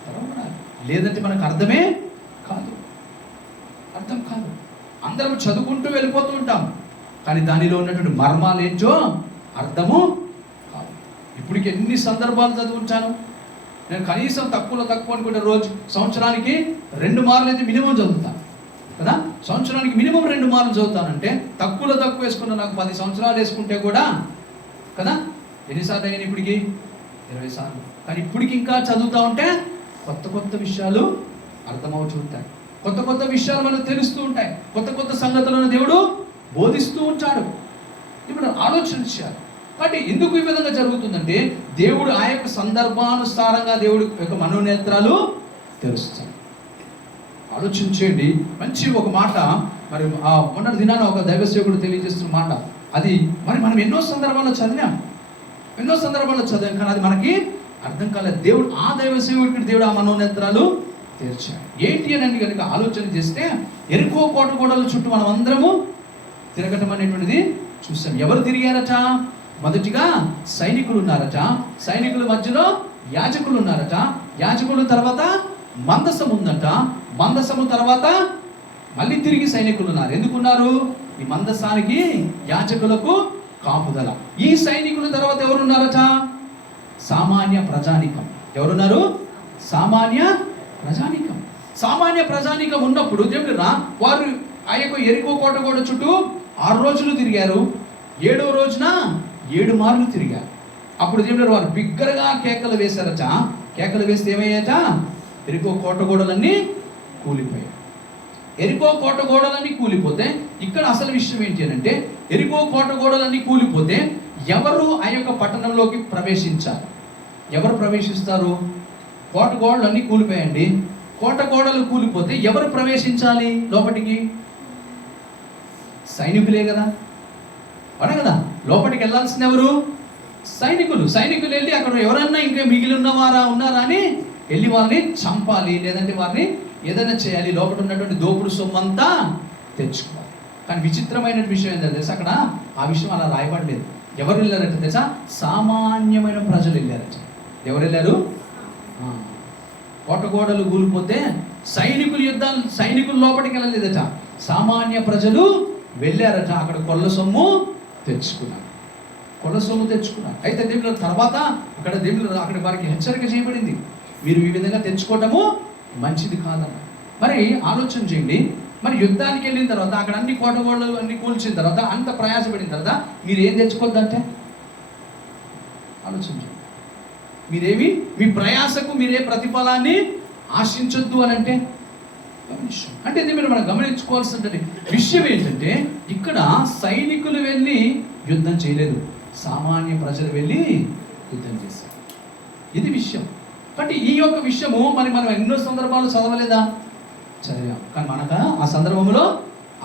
తెరవబడాలి. లేదంటే మనకు అర్థమే కాదు, అర్థం కాదు. అందరం చదువుకుంటూ వెళ్ళిపోతూ ఉంటాం, కానీ దానిలో ఉన్నటువంటి మర్మాలు ఏంటో అర్థము కాదు. ఇప్పటికి ఎన్ని సందర్భాలు చదువుకుంటాను నేను. కనీసం తక్కువ అనుకుంటే రోజు సంవత్సరానికి 2 మార్లు అయితే మినిమం చదువుతాను కదా. సంవత్సరానికి మినిమం 2 మార్లు చదువుతానంటే తక్కువ వేసుకున్నా నాకు 10 సంవత్సరాలు వేసుకుంటే కూడా కదా ఎన్నిసార్లు అయ్యాను ఇప్పటికి? 20 సార్లు. కానీ ఇప్పటికి ఇంకా చదువుతూ ఉంటే కొత్త విషయాలు అర్థమవుతూ ఉంటాయి, కొత్త విషయాలు మనకు తెలుస్తూ ఉంటాయి, కొత్త సంగతులను దేవుడు బోధిస్తూ ఉంటాడు. ఇప్పుడు ఆలోచించాలి. కాబట్టి ఎందుకు ఈ విధంగా జరుగుతుందంటే దేవుడు ఆ యొక్క సందర్భానుసారంగా దేవుడి యొక్క మనోనేత్రాలు తెలుస్తాడు. ఆలోచించేయండి. మంచి ఒక మాట మరి మొన్నటి దినాన ఒక దైవ సేవకుడు తెలియజేస్తున్న మాట, అది మరి మనం ఎన్నో సందర్భాల్లో చదివాం, కానీ అది మనకి అర్థం కాలేదు. దేవుడు ఆ దైవ సేవకుడికి దేవుడు ఆ మనోనేత్రాలు తెరిచాడు. ఏంటి అని కనుక ఆలోచన చేస్తే ఎరుకో కోట గోడల చుట్టూ మనం అందరము తిరగటం అనేటువంటిది చూసాం. ఎవరు తిరిగారట? మొదటిగా సైనికులు ఉన్నారట, సైనికుల మధ్యలో యాజకులు ఉన్నారట, యాజకుల తర్వాత మందసం ఉందట, మందసము తర్వాత మళ్ళీ తిరిగి సైనికులు ఉన్నారు. ఎందుకున్నారు? ఈ మందసానికి యాజకులకు కాపుదల. ఈ సైనికుల తర్వాత ఎవరున్నారట? సామాన్య ప్రజానికం. ఎవరున్నారు? సామాన్య ప్రజానికం. సామాన్య ప్రజానికం ఉన్నప్పుడు దేవుడు వారు ఆ యొక్క ఎరికో కోట గోడ చుట్టూ 6 రోజులు తిరిగారు. 7వ రోజున 7 మార్లు తిరిగారు. అప్పుడు దేవుడు వారు బిగ్గరగా కేకలు వేశారట. కేకలు వేస్తే ఏమయ్యాట? ఎరికో కోట గోడలన్నీ కూలిపోయాయి. ఎరికో కోట గోడలన్నీ కూలిపోతే ఇక్కడ అసలు విషయం ఏంటి అంటే ఎరికో కోట గోడలన్నీ కూలిపోతే ఎవరు ఆ యొక్క పట్టణంలోకి ప్రవేశించాలి? ఎవరు ప్రవేశిస్తారు? కోట గోడలన్నీ కూలిపోయండి. కోట గోడలు కూలిపోతే ఎవరు ప్రవేశించాలి లోపటికి? సైనికులే కదా, అవునా కదా. లోపలికి వెళ్ళాల్సిన ఎవరు? సైనికులు. సైనికులు వెళ్ళి అక్కడ ఎవరన్నా ఇంకా మిగిలి ఉన్నారా అని వెళ్ళి వారిని చంపాలి, లేదంటే వారిని ఏదైనా చేయాలి, లోపల ఉన్నటువంటి దోపుడు సొమ్మంతా తెచ్చుకోవాలి. కానీ విచిత్రమైన విషయం ఏంటంటే తెలుసా, అక్కడ ఆ విషయం అలా రాయబడలేదు. ఎవరు వెళ్ళారంటే తెలుసా? సామాన్యమైన ప్రజలు వెళ్ళారట. ఎవరు వెళ్ళారు? కోటగోడలు కూలిపోతే సైనికులు లోపలికి వెళ్ళలేదట, సామాన్య ప్రజలు వెళ్ళారట. అక్కడ కొల్ల సొమ్ము తెచ్చుకున్నారు. అయితే దేవుళ్ళ తర్వాత అక్కడ దేవుళ్ళు అక్కడ వారికి హెచ్చరిక చేయబడింది, మీరు ఈ విధంగా తెచ్చుకోవటము మంచిది కాదన్న. మరి ఆలోచన చేయండి. మరి యుద్ధానికి వెళ్ళిన తర్వాత అక్కడ అన్ని కోటగోడలు అన్ని కూల్చిన తర్వాత అంత ప్రయాసపడిన తర్వాత మీరు ఏం తెచ్చుకోవద్దంటే ఆలోచించండి. మీరేమి మీ ప్రయాసకు మీరే ప్రతిఫలాన్ని ఆశించొద్దు అని అంటే మీరు మనం గమనించుకోవాల్సిన విషయం ఏంటంటే ఇక్కడ సైనికులు వెళ్ళి యుద్ధం చేయలేదు, సామాన్య ప్రజలు వెళ్ళి యుద్ధం చేశారు. ఇది విషయం. కాబట్టి ఈ యొక్క విషయము మనం ఎన్నో సందర్భాలు చదవలేదా? చదివాం, కానీ మనకు ఆ సందర్భంలో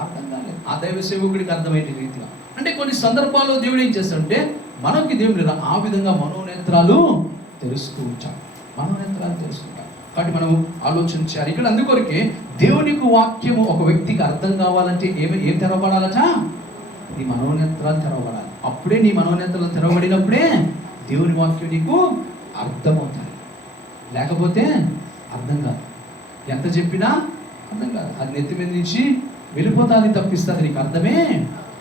అర్థం కాలేదు. ఆ దైవ సేవకుడికి అర్థమైన రీతిగా అంటే కొన్ని సందర్భాల్లో దేవుడు ఏం చేస్తాడంటే మనకి దేవుడు ఆ విధంగా మనోనేత్రాలు తెలుస్తూ ఉంటాడు. కాబట్టి మనం ఆలోచించాలి. ఇక్కడ అందుకొరకే దేవునికి వాక్యము ఒక వ్యక్తికి అర్థం కావాలంటే ఏం తెరవబడాలట? నీ మనోనేత్రాలు తెరవబడాలి. అప్పుడే నీ మనోనేత్రాలు తెరవబడినప్పుడే దేవుని వాక్యం నీకు అర్థమవుతాయి. లేకపోతే అర్థం కాదు. ఎంత చెప్పినా అర్థం కాదు. అది నెత్తి మీద నుంచి వెళ్ళిపోతాది తప్పిస్తుంది, నీకు అర్థమే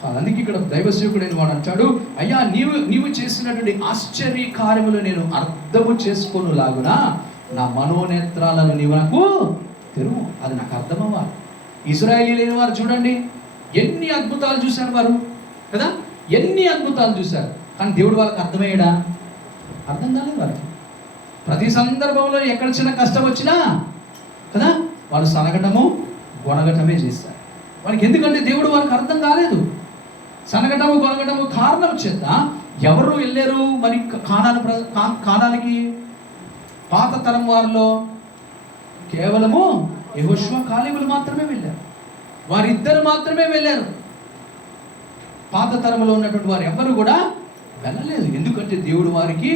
కాదు. అందుకే ఇక్కడ దైవసేవకుడైన వాడు అంటాడు, అయ్యా నీవు చేసినటువంటి ఆశ్చర్య కార్యములు నేను అర్థము చేసుకోను లాగున నా మనోనేత్రాలను నీవు నాకు తెరువు. అది నాకు అర్థమవ్వాలి. ఇశ్రాయేలీలైన వారు చూడండి, ఎన్ని అద్భుతాలు చూశారు వారు కదా, ఎన్ని అద్భుతాలు చూశారు. కానీ దేవుడు వాళ్ళకి అర్థమయ్యాడా? అర్థం కాలేదు వారికి. ప్రతి సందర్భంలో ఎక్కడ చిన్న కష్టం వచ్చినా కదా వాళ్ళు సనగటము గొనగటమే చేశారు. వాళ్ళకి ఎందుకంటే దేవుడు వాళ్ళకి అర్థం కాలేదు. సనగటము గొనగటము కారణం చేత ఎవరు వెళ్ళారు మరి కానానికి? పాత తరం వారిలో కేవలము యెహోషువ కాలేబులు మాత్రమే వెళ్ళారు. వారిద్దరు మాత్రమే వెళ్ళారు. పాత తరంలో ఉన్నటువంటి వారు ఎవరు కూడా వెళ్ళలేదు. ఎందుకంటే దేవుడు వారికి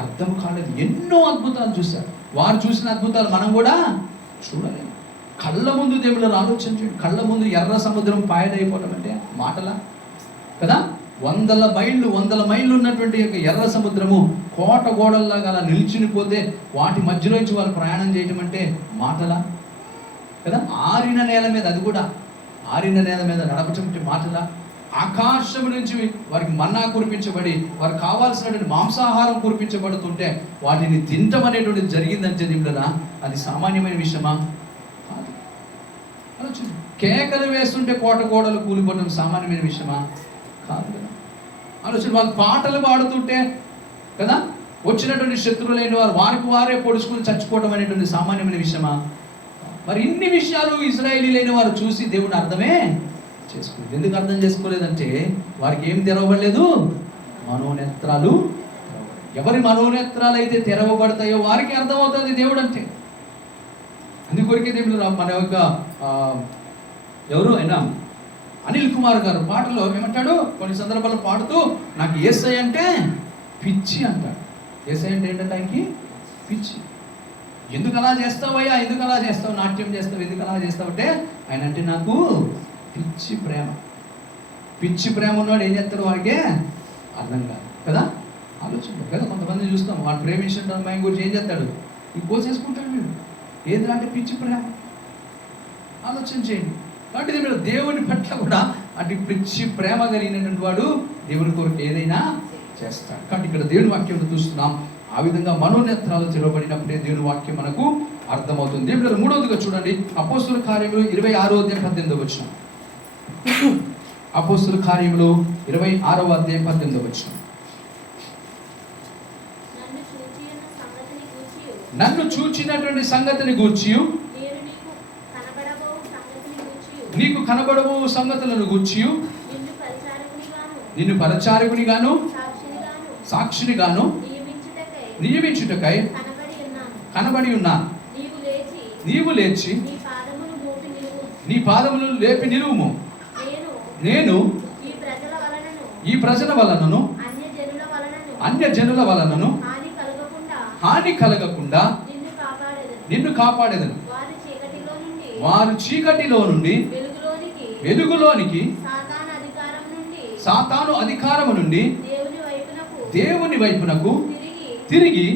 అర్థం కాలేదు. ఎన్నో అద్భుతాలు చూశారు. వారు చూసిన అద్భుతాలు మనం కూడా చూడలేము. కళ్ళ ముందు దేవుడు ఆలోచించండి. కళ్ళ ముందు ఎర్ర సముద్రం పాయలైపోవడం అంటే మాటలా కదా? 100 మైళ్ళు ఉన్నటువంటి ఎర్ర సముద్రము కోట గోడల్లాగా అలా నిలిచినిపోతే వాటి మధ్యలోంచి వారు ప్రయాణం చేయటం అంటే మాటలా కదా? ఆరిన నేల మీద, అది కూడా ఆరిన నేల మీద నడపటం అంటే మాటలా? ఆకాశం నుంచి వారికి మన్నా కురిపించబడి వారికి కావాల్సినటువంటి మాంసాహారం కురిపించబడుతుంటే వాటిని తినటం అనేటువంటిది జరిగిందంటే దేవుడా, అది సామాన్యమైన విషయమా? కాదు. ఆలోచన. కేకలు వేస్తుంటే కోట గోడలు కూలిపోవడం సామాన్యమైన విషయమా? కాదు కదా. ఆలోచన. వాళ్ళు పాటలు పాడుతుంటే కదా వచ్చినటువంటి శత్రువులైన వారికి వారే పొడుచుకుని చచ్చిపోవడం అనేటువంటి సామాన్యమైన విషయమా? మరి ఇన్ని విషయాలు ఇశ్రాయేలీలైన వారు చూసి దేవుడు అర్థమే చేసుకోలేదు. ఎందుకు అర్థం చేసుకోలేదంటే వారికి ఏం తెరవబడలేదు? మనోనేత్రాలు. ఎవరి మనోనేత్రాలు అయితే తెరవబడతాయో వారికి అర్థమవుతుంది దేవుడు అంటే. అందుకొరికే దేవుడు మన యొక్క ఎవరు అయినా అనిల్ కుమార్ గారు పాటలో ఏమంటాడు, కొన్ని సందర్భాల్లో పాడుతూ, నాకు యేసయ్య అంటే పిచ్చి అంటాడు. యేసయ్య అంటే ఏంటంటే ఆయనకి పిచ్చి. ఎందుకు అలా చేస్తావయ్యా, ఎందుకు అలా చేస్తావు, నాట్యం చేస్తావు, ఎందుకు అలా చేస్తావు అంటే ఆయన అంటే నాకు పిచ్చి ప్రేమ. పిచ్చి ప్రేమ ఉన్నవాడు ఏం చేస్తాడు వాడికే అర్థం కాదు కదా. ఆలోచన కదా. కొంతమంది చూస్తాం వాడు ప్రేమించిన అమ్మాయి గురించి ఏం చేస్తాడు, ఈ కోసేసుకుంటాడు వీడు. ఏది అంటే పిచ్చి ప్రేమ. ఆలోచన చేయండి. కాబట్టి మీరు దేవుని పట్ల కూడా అటు పిచ్చి ప్రేమ కలిగినటువంటి వాడు దేవుని కొరకు ఏదైనా చేస్తాడు. కాబట్టి ఇక్కడ దేవుని వాక్యం చూస్తున్నాం. ఆ విధంగా మనోనేత్రాలు తెరవబడినప్పుడే దేవుని వాక్యం మనకు అర్థమవుతుంది. దేవుడు మూడవదిగా చూడండి, అపోస్తుల కార్యములు 26వ అధ్యాయం 18వ వచనం. అపోస్తుల కార్యములు 26వ అధ్యాయం 18వ వచనం. నన్ను చూచినటువంటి సంగతిని గూర్చి, నీకు కనబడవు సంగతులను గూర్చి, నిన్ను పరిచారకుని గాను సాక్షిని గాను నియమించుటకై కనబడి ఉన్నాను. నీవు లేచి నీ పాదములు లేపి నిలువుము. నేను ఈ ప్రజల వలనను అన్య జనుల వలనను హాని కలగకుండా నిన్ను కాపాడేదను. వారు చీకటిలో నుండి వెలుగులోనికి, సాతాను అధికారము నుండి దేవుని వైపునకు తిరిగి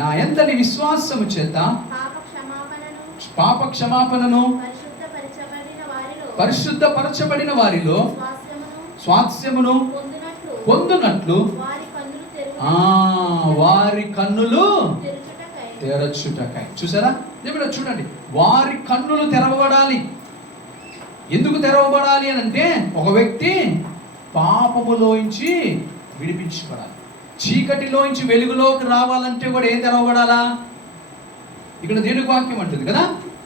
నా యందలి విశ్వాసము చేత పాప క్షమాపణను పరిశుద్ధపరచబడిన వారిలో స్వాస్థ్యమును పొందునట్లు వారి కన్నులు తెరచుటకై. చూసారా దేవుడు, చూడండి, వారి కన్నులు తెరవబడాలి. ఎందుకు తెరవబడాలి అని అంటే ఒక వ్యక్తి పాపములోంచి విడిపించబడాలి. చీకటిలోంచి వెలుగులోకి రావాలంటే కూడా ఏం తెరవబడాలా? ఇక్కడ దేవుని వాక్యం అంటుంది కదా,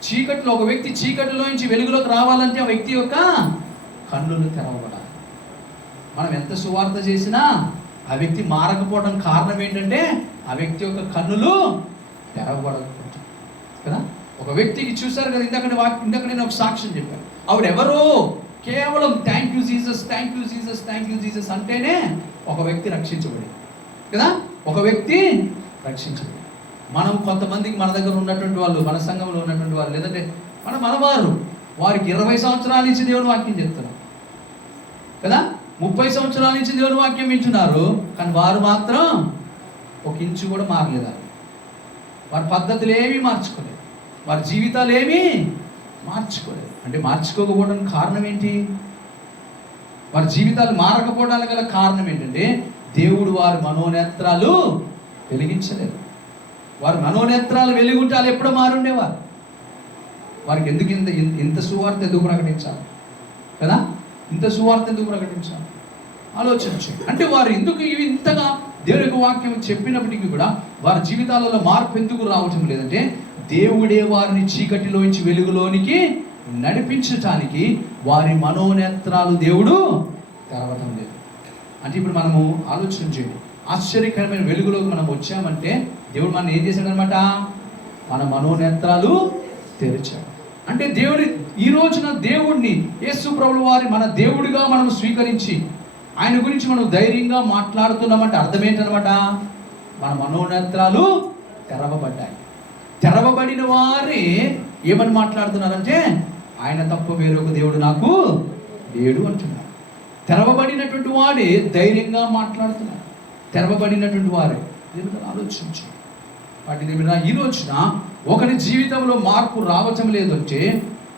చీకటిలో ఒక వ్యక్తి చీకటిలోంచి వెలుగులోకి రావాలంటే ఆ వ్యక్తి యొక్క కన్నులు తెరవబడాలి. మనం ఎంత సువార్త చేసినా ఆ వ్యక్తి మారకపోవడం కారణం ఏంటంటే ఆ వ్యక్తి యొక్క కన్నులు తెరవబడకపోవడం కదా. ఒక వ్యక్తికి చూసారు కదా, ఇందాక నేను ఒక సాక్ష్యం చెప్పాను. ఆవిడెవరో కేవలం thank you Jesus, thank you Jesus, thank you Jesus అంటేనే ఒక వ్యక్తి రక్షించబడింది కదా. ఒక వ్యక్తి రక్షించబడి. మనం కొంతమందికి మన దగ్గర ఉన్నటువంటి వాళ్ళు, మన సంఘంలో ఉన్నటువంటి వాళ్ళు, లేదంటే మనవారు, వారికి 20 సంవత్సరాల నుంచి దేవుని వాక్యం చెప్తున్నారు కదా, 30 సంవత్సరాల నుంచి దేవుని వాక్యం వింటున్నారు. కానీ వారు మాత్రం ఒక ఇంచు కూడా మారలేదు. వారి పద్ధతులు ఏమీ మార్చుకోలేదు, వారి జీవితాలు ఏమీ మార్చుకోలేదు. అంటే మార్చుకోకపోవడానికి కారణం ఏంటి? వారి జీవితాలు మారకపోవడానికి గల కారణం ఏంటంటే దేవుడు వారి మనోనేత్రాలు వెలిగించలేదు. వారి మనోనేత్రాలు వెలుగుంటే వాళ్ళు ఎప్పుడో మారుండేవారు. వారికి ఎందుకు ఇంత సువార్త ఎందుకు ప్రకటించాలి కదా, ఇంత సువార్త ఎందుకు ప్రకటించాలి? ఆలోచించు. అంటే వారు ఎందుకు ఇంతగా దేవుని వాక్యం చెప్పినప్పటికీ కూడా వారి జీవితాలలో మార్పు ఎందుకు రావటం లేదంటే దేవుడే వారిని చీకటిలోంచి వెలుగులోనికి నడిపించటానికి వారి మనోనేత్రాలు దేవుడు తెరవటం లేదు. అంటే ఇప్పుడు మనము ఆలోచన చేయండి, ఆశ్చర్యకరమైన వెలుగులోకి మనం వచ్చామంటే దేవుడు మనం ఏం చేశాడనమాట, మన మనోనేత్రాలు తెరిచాడు. అంటే దేవుడి ఈ రోజున దేవుడిని యేసు ప్రభువు వారి మన దేవుడిగా మనం స్వీకరించి ఆయన గురించి మనం ధైర్యంగా మాట్లాడుతున్నామంటే అర్థం ఏంటనమాట, మన మనోనేత్రాలు తెరవబడ్డాయి. తెరవబడిన వారే ఏమని మాట్లాడుతున్నారంటే ఆయన తప్ప వేరొక దేవుడు నాకు లేడు అంటున్నారు. తెరవబడినటువంటి వాడే ధైర్యంగా మాట్లాడుతున్నారు. తెరవబడినటువంటి వారే దేవుడు ఆలోచించు. వాటి మీద ఈ రోజున ఒకరి జీవితంలో మార్పు రావటం లేదంటే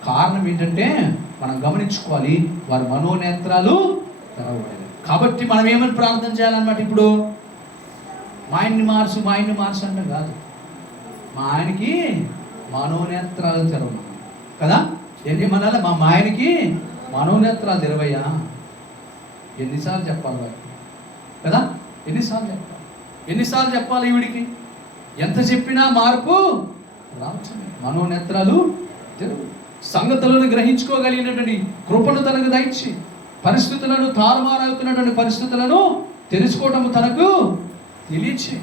కారణం ఏంటంటే మనం గమనించుకోవాలి, వారి మనోనేత్రాలు తెరవబడలేదు. కాబట్టి మనం ఏమని ప్రార్థన చేయాలన్నమాట, ఇప్పుడు మా ఆయన్ని మార్చు అంటే కాదు, మా ఆయనకి మనోనేత్రాలు తెరవమని కదా. ఏమనాలి, మా ఆయనకి మనోనేత్రాలు తెరవయ్యా. ఎన్నిసార్లు చెప్పాలి వారికి కదా, ఎన్నిసార్లు చెప్పాలి ఈవిడికి, ఎంత చెప్పినా మార్పు రావచ్చు. మనోనేత్రాలు తెరువు, సంగతులను గ్రహించుకోగలిగినటువంటి కృపను తనకు దయచి, పరిస్థితులను తారుమారవుతున్నటువంటి పరిస్థితులను తెలుసుకోవడం తనకు తెలియచే.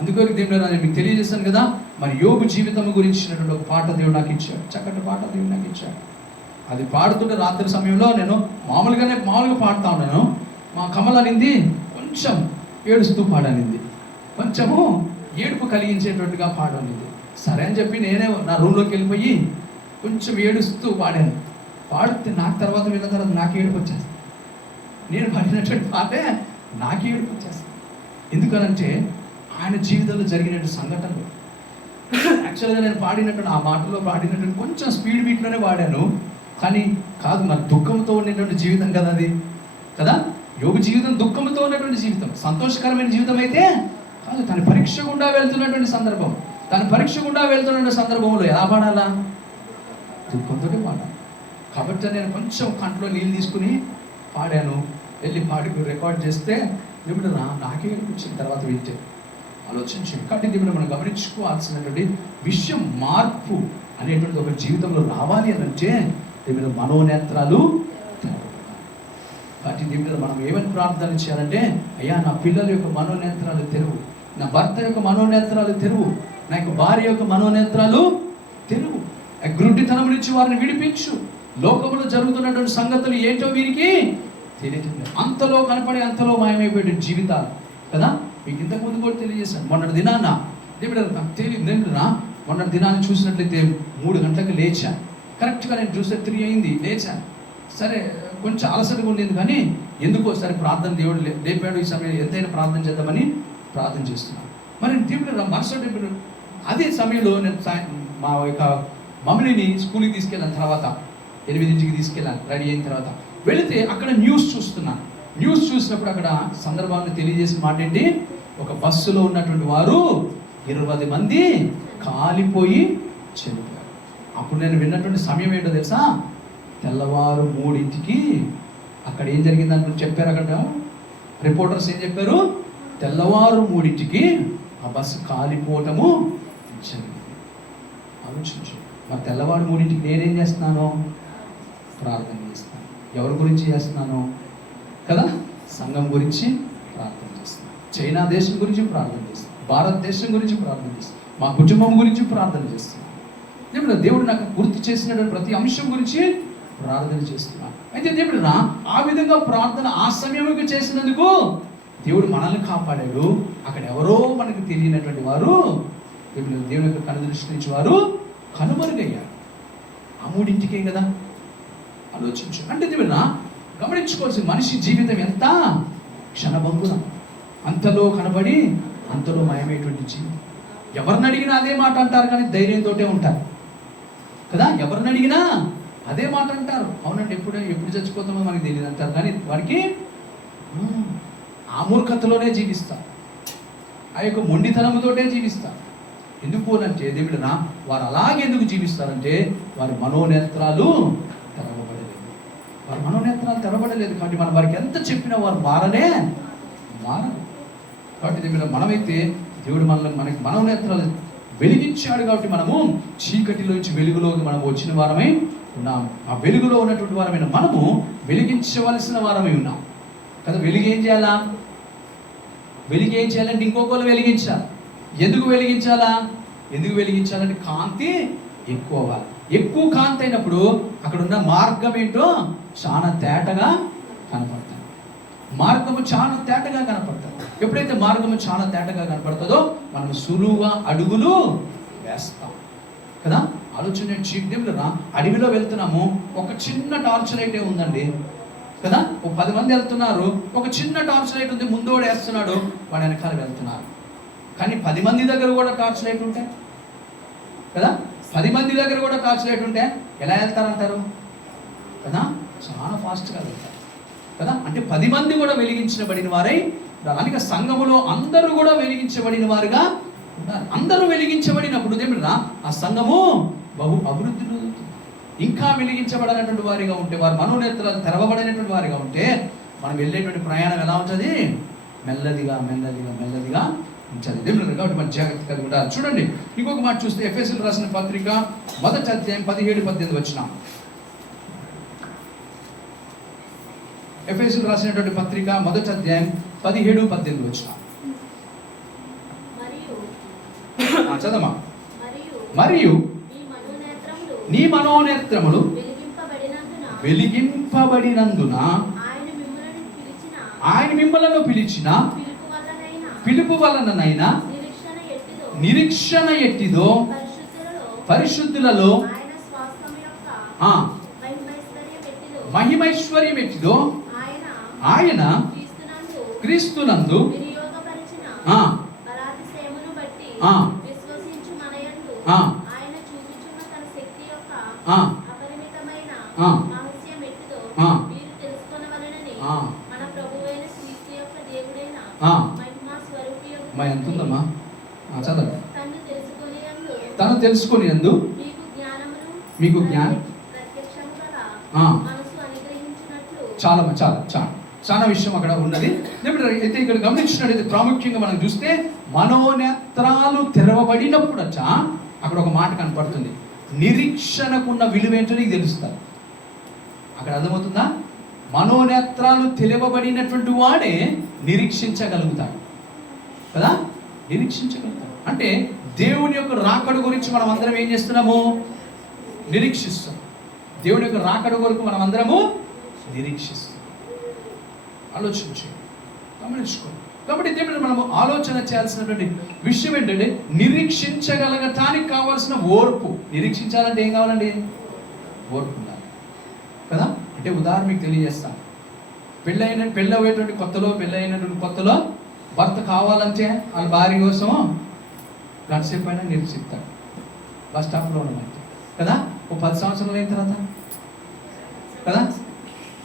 అందుకని దేవుడు నేను మీకు తెలియజేశాను కదా, మరి యోబు జీవితం గురించినటువంటి ఒక పాట దేవుడు నాకు ఇచ్చాడు, చక్కటి పాట దేవుడు నాకు ఇచ్చాడు. అది పాడుతుంటే రాత్రి సమయంలో నేను మామూలుగా పాడుతూ ఉన్నాను. మా కమల అనింది కొంచెం ఏడుస్తూ పాడనింది, కొంచెము ఏడుపు కలిగించేటట్టుగా పాడనింది. సరే అని చెప్పి నేనే నా రూమ్లోకి వెళ్ళిపోయి కొంచెం ఏడుస్తూ పాడాను. పాడితే నాకు తర్వాత విన్న తర్వాత నాకు ఏడుపు వచ్చేస్తుంది. నేను పాడినటువంటి పాటే నాకు ఏడుపు వచ్చేస్తుంది. ఎందుకనంటే ఆయన జీవితంలో జరిగినటువంటి సంఘటనలు. యాక్చువల్గా నేను పాడినటువంటి ఆ మాటలో పాడినటువంటి కొంచెం స్పీడ్ బీట్లోనే పాడాను, కానీ కాదు, నా దుఃఖంతో ఉండేటువంటి జీవితం కదా అది కదా. యోగు జీవితం దుఃఖంతో ఉన్నటువంటి జీవితం, సంతోషకరమైన జీవితం అయితే కాదు. తన పరీక్ష గుండా వెళ్తున్నటువంటి సందర్భం, సందర్భంలో ఎలా పాడాలా, దుఃఖంతో పాడాలి. కాబట్టి నేను కొంచెం కంట్లో నీళ్ళు తీసుకుని పాడాను. వెళ్ళి పాడి రికార్డ్ చేస్తే దేవుడు నాకే వచ్చిన తర్వాత వింటే ఆలోచించి. కాబట్టి దేవుడు మనం గమనించుకోవాల్సినటువంటి విషయం, మార్పు అనేటువంటి ఒక జీవితంలో రావాలి అని అంటే దేవుడు మనోనేత్రాలు తెరవబడాలి. కాబట్టి దేవుడు మనం ఏమని ప్రార్థన చేయాలంటే, అయ్యా నా పిల్లల యొక్క మనోనేత్రాలు తెరువు, నా భర్త యొక్క మనోనేత్రాలు తెరువు, నా యొక్క భార్య యొక్క మనోనేత్రాలు తెరువు, గ్రుడ్డితనం నుంచి వారిని విడిపించు. లోకంలో జరుగుతున్నటువంటి సంగతులు ఏంటో వీరికి తెలియటం లేదు. అంతలో కనపడే అంతలో మాయమైపోయే జీవితాలు కదా. మీకు ఇంతకుముందు కూడా తెలియజేశాను. మొన్నటి దినాన్న దేవుడు నాకు తెలియదు, మొన్నటి దినాన్ని చూసినట్లయితే 3 గంటలకు లేచాను. కరెక్ట్గా నేను చూస్తే 3 అయింది, లేచాను. సరే కొంచెం అలసటగా ఉండేది, కానీ ఎందుకో సరే ప్రార్థన దేవుడు లేపాడు. ఈ సమయం ఎంతైనా ప్రార్థన చేద్దామని ప్రార్థన చేస్తున్నాను. మరి దేవుడు మరుసటి అదే సమయంలో నేను మా యొక్క మమ్మల్ని స్కూల్కి తీసుకెళ్ళిన తర్వాత 8ంటికి తీసుకెళ్ళాను. రెడీ అయిన తర్వాత వెళితే అక్కడ న్యూస్ చూస్తున్నాను. న్యూస్ చూసినప్పుడు అక్కడ సందర్భాన్ని తెలియజేసిన మాట ఏంటి, ఒక బస్సులో ఉన్నటువంటి వారు 20 మంది కాలిపోయి చనిపోయారు. అప్పుడు నేను విన్నటువంటి సమయం ఏంటో తెలుసా, తెల్లవారు 3ంటికి అక్కడ ఏం జరిగిందని చెప్పారు. అక్కడ రిపోర్టర్స్ ఏం చెప్పారు, తెల్లవారు 3ంటికి ఆ బస్సు కాలిపోవటము జరిగింది. ఆలోచించు, మరి తెల్లవారు 3ంటికి నేనేం చేస్తున్నాను, ప్రార్థన చేస్తున్నాను. ఎవరి గురించి చేస్తున్నాను కదా, సంఘం గురించి ప్రార్థన చేస్తున్నాను, చైనా దేశం గురించి ప్రార్థన చేస్తున్నాను, భారతదేశం గురించి ప్రార్థన చేస్తున్నాను, మా కుటుంబం గురించి ప్రార్థన చేస్తున్నాను. దేవుడు నాకు గుర్తు చేసినటువంటి ప్రతి అంశం గురించి ప్రార్థన చేస్తున్నాను. అయితే దేవుడు ఆ విధంగా ప్రార్థన ఆ సమయంలో చేసినందుకు దేవుడు మనల్ని కాపాడాడు. అక్కడ ఎవరో మనకు తెలియనటువంటి వారు దేవుని యొక్క కనుదృష్టి నుంచి వారు కనుమరుగయ్యారు. ఆ 3ంటికే కదా. ఆలోచించు. అంటే దేవుడు గమనించుకోవాల్సిన మనిషి జీవితం ఎంత క్షణభంగురం, అంతలో కనబడి అంతలో మాయమయ్యేటువంటి జీవితం. ఎవరిని అడిగినా అదే మాట అంటారు, కానీ ధైర్యంతో ఉంటారు కదా. ఎవరిని అడిగినా అదే మాట అంటారు. అవునండి, ఎప్పుడు చచ్చిపోతామో మనకి తెలియదు అంటారు, కానీ వారికి ఆ మూర్ఖతలోనే జీవిస్తారు, ఆ యొక్క మొండితనంతోనే జీవిస్తారు. ఎందుకు అంటే దేవుడు వారు అలాగే ఎందుకు జీవిస్తారంటే వారి మనోనేత్రాలు తెరవబడలేదు. కాబట్టి మనం వారికి ఎంత చెప్పినా వారు మారరు. కాబట్టి దేవుడు మనమైతే దేవుడు మనకి మనోనేత్రాలు వెలిగించాడు కాబట్టి మనము చీకటిలోంచి వెలుగులోకి మనం వచ్చిన వారమై ఉన్నాం. ఆ వెలుగులో ఉన్నటువంటి వారమైన మనము వెలిగించవలసిన వారమై ఉన్నాం కదా. వెలుగు ఏం చేయాలా? వెలుగు ఏం చేయాలంటే ఇంకొకరు వెలిగించాలి. ఎందుకు వెలిగించాలా? ఎందుకు వెలిగించాలంటే కాంతి ఎక్కువ అవ్వాలి. ఎక్కువ కాంతి అయినప్పుడు అక్కడ ఉన్న మార్గం ఏంటో చాలా తేటగా కనపడుతుంది. మార్గము చాలా తేటగా కనపడుతుంది. ఎప్పుడైతే మార్గము చాలా తేటగా కనపడుతుందో మనం సులువుగా అడుగులు వేస్తాం కదా. ఆలోచన చీకటిలో అడవిలో వెళ్తున్నాము, ఒక చిన్న టార్చ్ లైటే ఉందండి కదా. ఒక 10 మంది వెళ్తున్నారు, ఒక చిన్న టార్చ్ లైట్ ఉంది, ముందోడు వేస్తున్నాడు, వాడు వెనకాల వెళ్తున్నారు. కానీ 10 మంది దగ్గర కూడా టార్చ్ లైట్ ఉంటే కదా, 10 మంది దగ్గర కూడా టార్చ్ లైట్ ఉంటే ఎలా వెళ్తారంటారు కదా? చాలా ఫాస్ట్గా వెళ్తారు కదా. అంటే 10 మంది కూడా వెలిగించబడిన వారై అలాగే సంఘములో అందరూ కూడా వెలిగించబడిన వారుగా ఉన్నారు. అందరూ వెలిగించబడినప్పుడు ఏమిటా ఆ సంఘము బహు అభివృద్ధి చెందుతుంది. ఇంకా వెలిగించబడినటువంటి వారిగా ఉంటే, వారు మనోనేత్రాలు తెరవబడినటువంటి వారిగా ఉంటే మనం వెళ్ళేటువంటి ప్రయాణం ఎలా ఉంటుంది? మెల్లదిగా మెల్లదిగా మెల్లదిగా ఉంటుంది. కాబట్టి మన జాగ్రత్త కలిగి ఉండాలి. చూడండి ఇంకొక మాట చూస్తే ఎఫెసీయులకు రాసిన పత్రిక 1వ అధ్యాయం 17-18 వచనం. ఎఫెసీయులకు రాసినటువంటి పత్రిక 1వ అధ్యాయం 17-18 వచనం. చదవమా. మరియు నీ మనోనేత్రములు వెలిగింపబడినందున ఆయన మిమ్మలను పిలిచిన పిలుపు వలననైనా నిరీక్షణ ఎట్టిదో పరిశుద్ధులలో మహిమైశ్వర్యం ఎట్టిదో ఆయన క్రీస్తునందు ఎంత ఉందమ్మా చదవండి. తను తెలుసుకొని అందు మీకు జ్ఞానం చాలా చాలా చాలా చాలా విషయం అక్కడ ఉన్నది. అయితే ఇక్కడ గమనించినట్లయితే ప్రాముఖ్యంగా మనం చూస్తే మనోనేత్రాలు తెరవబడినప్పుడట అక్కడ ఒక మాట కనపడుతుంది. నిరీక్షణకున్న విలువ ఏంటో నీకు తెలుస్తారు. అక్కడ అర్థమవుతుందా? మనోనేత్రాలు తెరవబడినటువంటి వాడే నిరీక్షించగలుగుతాడు కదా. నిరీక్షించగలుగుతాడు అంటే దేవుని యొక్క రాకడ గురించి మనం అందరం ఏం చేస్తున్నాము? నిరీక్షిస్తాం. దేవుని యొక్క రాకడ కొరకు మనం అందరము నిరీక్షిస్తాం. ఆలోచించి గమనించుకోండి. కాబట్టి దేవుడు మనము ఆలోచన చేయాల్సినటువంటి విషయం ఏంటంటే నిరీక్షించగలగటానికి కావాల్సిన ఓర్పు. నిరీక్షించాలంటే ఏం కావాలండి? ఓర్పు ఉండాలి కదా. అంటే ఉదాహరణ మీకు తెలియజేస్తాను. పెళ్ళి అయ్యేటువంటి కొత్తలో భర్త కావాలంటే వాళ్ళ భార్య కోసం గంటసేపు అయినా నిరీక్షిస్తాడు. బస్ స్టాప్లో ఉన్నట్టు కదా. ఓ 10 సంవత్సరాలు అయిన తర్వాత కదా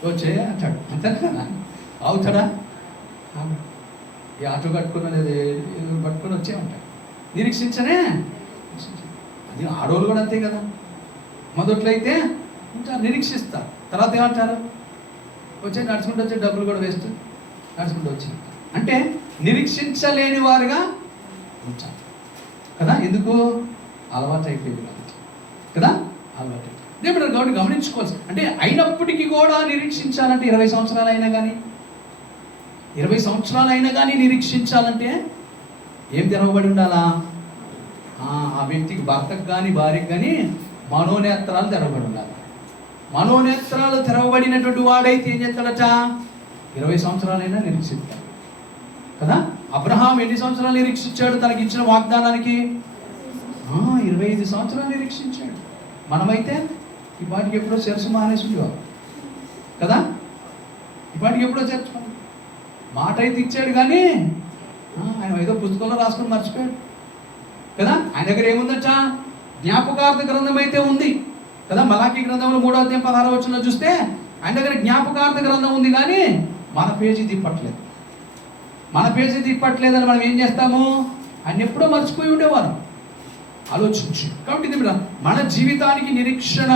వచ్చే అంటాడు. అంతే కదా. అవుతాడా? ఈ ఆటో కట్టుకున్నది పట్టుకుని వచ్చే ఉంటాడు. నిరీక్షించనే. అది ఆడవాళ్ళు కూడా అంతే కదా. మొదట్లో అయితే ఉంటారు, నిరీక్షిస్తారు. తర్వాత ఏమంటారు? నడుచుకుంటూ వచ్చే డబ్బులు కూడా వేస్ట్, నడుచుకుంటూ వచ్చి అంటే నిరీక్షించలేని వారుగా ఉంటారు కదా. ఎందుకు? అలవాటు అయిపోయింది కదా. అలవాటు దేవుడు కాబట్టి గమనించుకోవాల్సి అంటే అయినప్పటికీ కూడా నిరీక్షించాలంటే 20 సంవత్సరాలు అయినా కానీ 20 సంవత్సరాలు అయినా కానీ నిరీక్షించాలంటే ఏం తెరవబడి ఉండాలా? ఆ వ్యక్తికి, భర్తకు కానీ భార్యకు కానీ మనోనేత్రాలు తెరవబడి ఉండాలి. మనోనేత్రాలు తెరవబడినటువంటి వాడైతే ఏం చేస్తాడట? 20 సంవత్సరాలైనా నిరీక్షిస్తాడు కదా. అబ్రహాం ఎన్ని సంవత్సరాలు నిరీక్షించాడు? తనకి ఇచ్చిన వాగ్దానానికి 25 సంవత్సరాలు నిరీక్షించాడు. మనమైతే ఈ పాటికి ఎప్పుడో చర్చ మానేసుండేవారు కదా. ఈ పాటికి ఎప్పుడో చర్చ మాట అయితే ఇచ్చాడు కానీ ఆయన ఏదో పుస్తకంలో రాసుకొని మర్చిపోయాడు కదా. ఆయన దగ్గర ఏముందట? జ్ఞాపకార్థ గ్రంథం అయితే ఉంది కదా. మలాకీ గ్రంథంలో 3వ అధ్యాయం 16వ వచనంలో చూస్తే ఆయన దగ్గర జ్ఞాపకార్థ గ్రంథం ఉంది కానీ మన పేజీ తిప్పట్లేదు. మన పేజీ తిప్పట్లేదని మనం ఏం చేస్తాము? ఆయన ఎప్పుడో మర్చిపోయి ఉండేవారు. ఆలోచించి కాబట్టి మన జీవితానికి నిరీక్షణ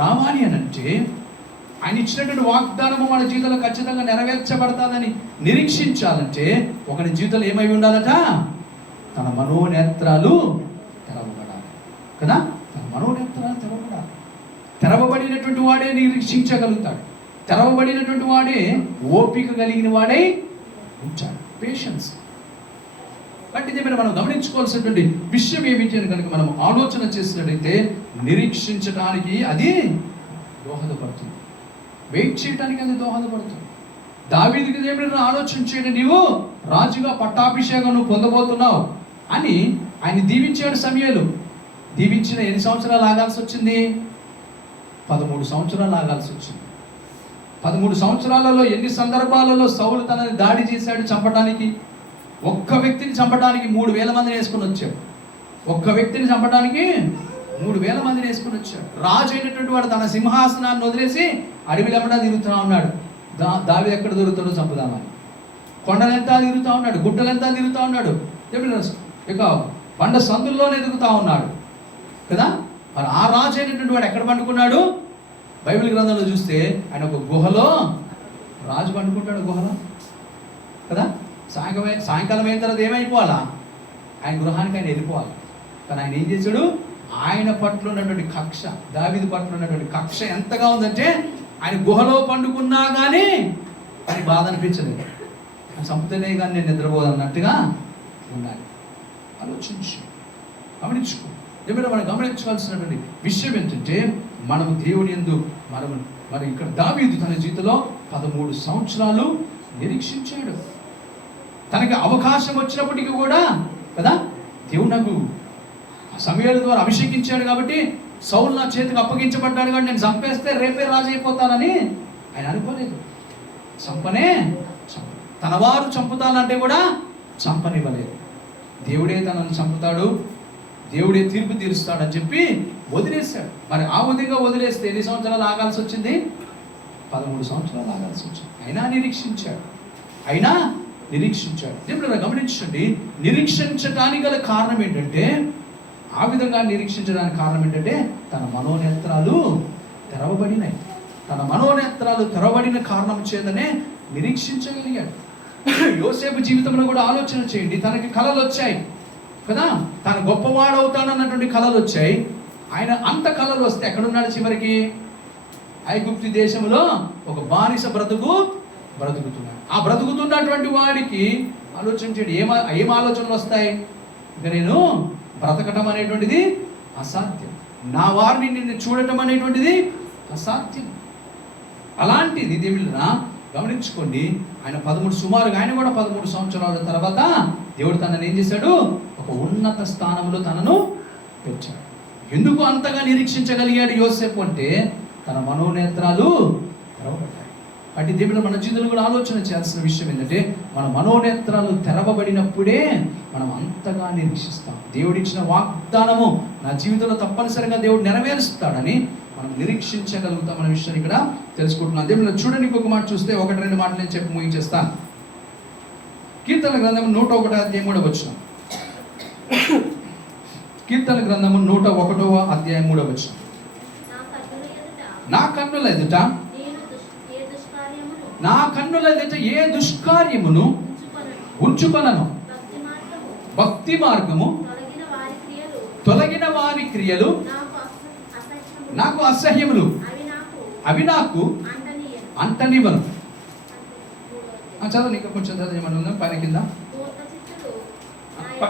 రావాలి అని అంటే ఆయన ఇచ్చినటువంటి వాగ్దానము మన జీవితంలో ఖచ్చితంగా నెరవేర్చబడతాదని నిరీక్షించాలంటే ఒకరి జీవితంలో ఏమై ఉండాలట? తన మనోనేత్రాలు కదా. తన మనోనేత్రాలు తెరవబడాలి. తెరవబడినటువంటి వాడే నిరీక్షించగలుగుతాడు. తెరవబడినటువంటి వాడే ఓపిక కలిగిన వాడై ఉంటాడు. పేషెన్స్. అంటే ఇదే మనం గమనించుకోవాల్సినటువంటి విషయం ఏమిటి అని కనుక మనం ఆలోచన చేసినట్టయితే నిరీక్షించడానికి అది దోహదపడుతుంది. వెయిట్ చేయడానికి అది దోహదపడుతుంది. దావీదుకి దేవుడు ఆలోచన చేయండి, నీవు రాజుగా పట్టాభిషేకం నువ్వు పొందబోతున్నావు అని ఆయన దీవించాడు. సమూయేలు దీవించిన ఎన్ని సంవత్సరాలు ఆగాల్సి వచ్చింది? 13 సంవత్సరాలు ఆగాల్సి వచ్చింది. 13 సంవత్సరాలలో ఎన్ని సందర్భాలలో సౌలు తనని దాడి చేశాడు చంపడానికి. ఒక్క వ్యక్తిని చంపడానికి 3,000 మందిని వేసుకుని వచ్చాడు. ఒక్క వ్యక్తిని చంపడానికి 3,000 మందిని వేసుకుని వచ్చాడు. రాజు అయినటువంటి వాడు తన సింహాసనాన్ని వదిలేసి అడవిలెంబడా తిరుగుతూ ఉన్నాడు. దావీదు ఎక్కడ దొరుకుతాడో చంపుదామని. కొండలెంతా తిరుగుతూ ఉన్నాడు, గుట్టలెంతా తిరుగుతూ ఉన్నాడు, ఇక బండ సందుల్లోనే ఎదుగుతూ ఉన్నాడు కదా. మరి ఆ రాజు అయినటువంటి వాడు ఎక్కడ పండుకున్నాడు? బైబిల్ గ్రంథంలో చూస్తే ఆయన ఒక గుహలో రాజు పండుకుంటాడు, గుహలో కదా. సాయంకాలం అయిన తర్వాత ఏమైపోవాలా? ఆయన గృహానికి ఆయన వెళ్ళిపోవాలి. కానీ ఆయన ఏం చేశాడు? ఆయన పట్ల ఉన్నటువంటి కక్ష, దావీదు పట్ల ఉన్నటువంటి కక్ష ఎంతగా ఉందంటే ఆయన గుహలో పండుకున్నా కానీ ఆయన బాధ అనిపించలేదు. ఆయన చంపుతేనే కానీ నేను నిద్రపోదన్నట్టుగా ఉండాలి. ఆలోచించు, గమనించుకో. ఏమైనా మనం గమనించాల్సినటువంటి విషయం ఏంటంటే మనం దేవుని యందు మరి ఇక్కడ దావీదు తన జీవితంలో 13 సంవత్సరాలు నిరీక్షించాడు. తనకి అవకాశం వచ్చినప్పటికీ కూడా కదా, దేవుడు నాకు సమూయేలు ద్వారా అభిషేకించాడు కాబట్టి సౌలు నా చేతికి అప్పగించబడ్డాడు కాబట్టి నేను చంపేస్తే రేపే రాజు అయిపోతానని ఆయన అనుకోలేదు. తన వారు చంపుతానంటే కూడా చంపనివ్వలేదు. దేవుడే తనను చంపుతాడు, దేవుడే తీర్పు తీరుస్తాడని చెప్పి వదిలేశాడు. మరి ఆ విధంగా వదిలేస్తే ఎన్ని సంవత్సరాలు ఆగాల్సి వచ్చింది? 13 సంవత్సరాలు ఆగాల్సి వచ్చింది. అయినా నిరీక్షించాడు. దేవుడు గమనించండి, నిరీక్షించడానికి గల కారణం ఏంటంటే, ఆ విధంగా నిరీక్షించడానికి కారణం ఏంటంటే తన మనోనేత్రాలు తెరవబడినాయి. తన మనోనేత్రాలు తెరవబడిన కారణం చేతనే నిరీక్షించగలిగాడు. యోసేపు జీవితంలో కూడా ఆలోచన చేయండి. తనకి కళలు వచ్చాయి కదా, తను గొప్పవాడవుతాడన్నటువంటి కళలు వచ్చాయి. ఆయన అంత కళలు వస్తే ఎక్కడున్నాడు? చివరికి ఐగుప్తు దేశంలో ఒక బానిస బ్రతుకుతున్నాడు. ఆ బ్రతుకుతున్నటువంటి వాడికి ఆలోచన చేయండి, ఏం ఆలోచనలు వస్తాయి? ఇక నేను బ్రతకటం అనేటువంటిది అసాధ్యం, నా వారిని నిన్ను చూడటం అనేటువంటిది అసాధ్యం. అలాంటిది దేవుళ్ళ గమనించుకోండి. ఆయన సుమారుగా ఆయన కూడా 13 సంవత్సరాల తర్వాత దేవుడు తనని ఏం చేశాడు? ఒక ఉన్నత స్థానంలో తనను పెట్టాడు. ఎందుకు అంతగా నిరీక్షించగలిగాడు యోసేపు అంటే తన మనోనేత్రాలు తెరవబడ్డాయి. వాటి దేవుడు మన జీవితంలో కూడా ఆలోచన చేయాల్సిన విషయం ఏంటంటే మన మనోనేత్రాలు తెరవబడినప్పుడే మనం అంతగా నిరీక్షిస్తాం. దేవుడిచ్చిన వాగ్దానము నా జీవితంలో తప్పనిసరిగా దేవుడు నెరవేరుస్తాడని మనం నిరీక్షించగలుగుతాం అనే విషయాన్ని ఇక్కడ తెలుసుకుంటున్నాం. దేవుడు చూడండి, ఇంకొక మాట చూస్తే 1-2 మాటలు నేను చెప్పి ముగించేస్తాను. కీర్తన గ్రంథము 101 అధ్యాయం 3వ వచనం. కీర్తన గ్రంథము 101వ అధ్యాయం 3వ వచనం. నా కన్నుల ఎదుట ఏ దుష్కార్యమును ఉంచుకొనను, భక్తి మార్గము తొలగిన వారి క్రియలు నాకు అసహ్యములు, అవి నాకు అంటనివ్వను. చదవండి, ఇంకా కొంచెం చదవండి. ఏమన్నా ఉందా పైన కింద?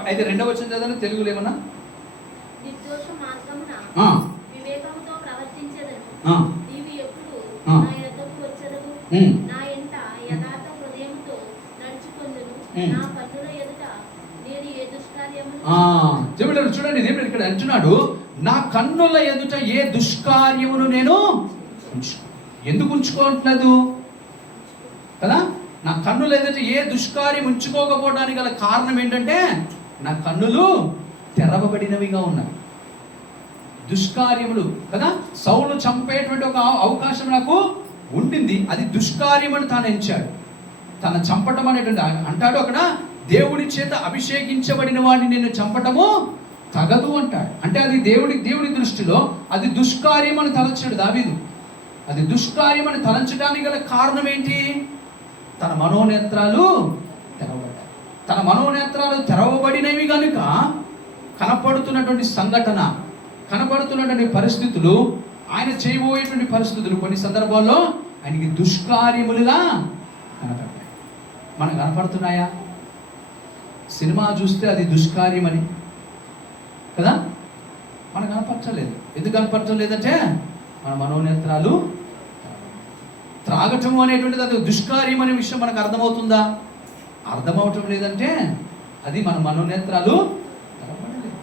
అయితే 2వ వచనం చదవండి. తెలుగులో ఏమన్నా? చూడండి, దేవుడు ఇక్కడ అంటున్నాడు, నా కన్నుల ఎదుట ఏ దుష్కార్యమును నేను ఎందుకు ఉంచుకోవట్లేదు కదా. నా కన్నుల ఎదుట ఏ దుష్కార్యం ఉంచుకోకపోవడానికి గల కారణం ఏంటంటే నా కన్నులు తెరవబడినవిగా ఉన్నాయి. దుష్కార్యములు కదా, సౌలు చంపేటువంటి ఒక అవకాశం నాకు ఉండింది, అది దుష్కార్యం అని తాను ఎంచాడు. తన చంపటం అనేటువంటి అంటాడు అక్కడ, దేవుడి చేత అభిషేకించబడిన వాడిని నేను చంపటము తగదు అంటాడు. అంటే అది దేవుడి దృష్టిలో అది దుష్కార్యం అని తలంచాడు దావీదు. అది దుష్కార్యం అని తలంచడానికి గల కారణం ఏంటి? తన మనోనేత్రాలు తెరవబడ్డాయి. తన మనోనేత్రాలు తెరవబడినవి కనుక కనపడుతున్నటువంటి సంఘటన కనబడుతున్నటువంటి పరిస్థితులు, ఆయన చేయబోయేటువంటి పరిస్థితులు కొన్ని సందర్భాల్లో ఆయనకి దుష్కార్యములుగా కనపడతాయి. మనకు కనపడుతున్నాయా? సినిమా చూస్తే అది దుష్కార్యమని కదా మనకు కనపరచలేదు. ఎందుకు కనపరచలేదంటే మన మనోనేత్రాలు. త్రాగటం అనేటువంటిది అది దుష్కార్యం అనే విషయం మనకు అర్థమవుతుందా? అర్థమవటం లేదంటే అది మన మనోనేత్రాలు తెరవబడలేదు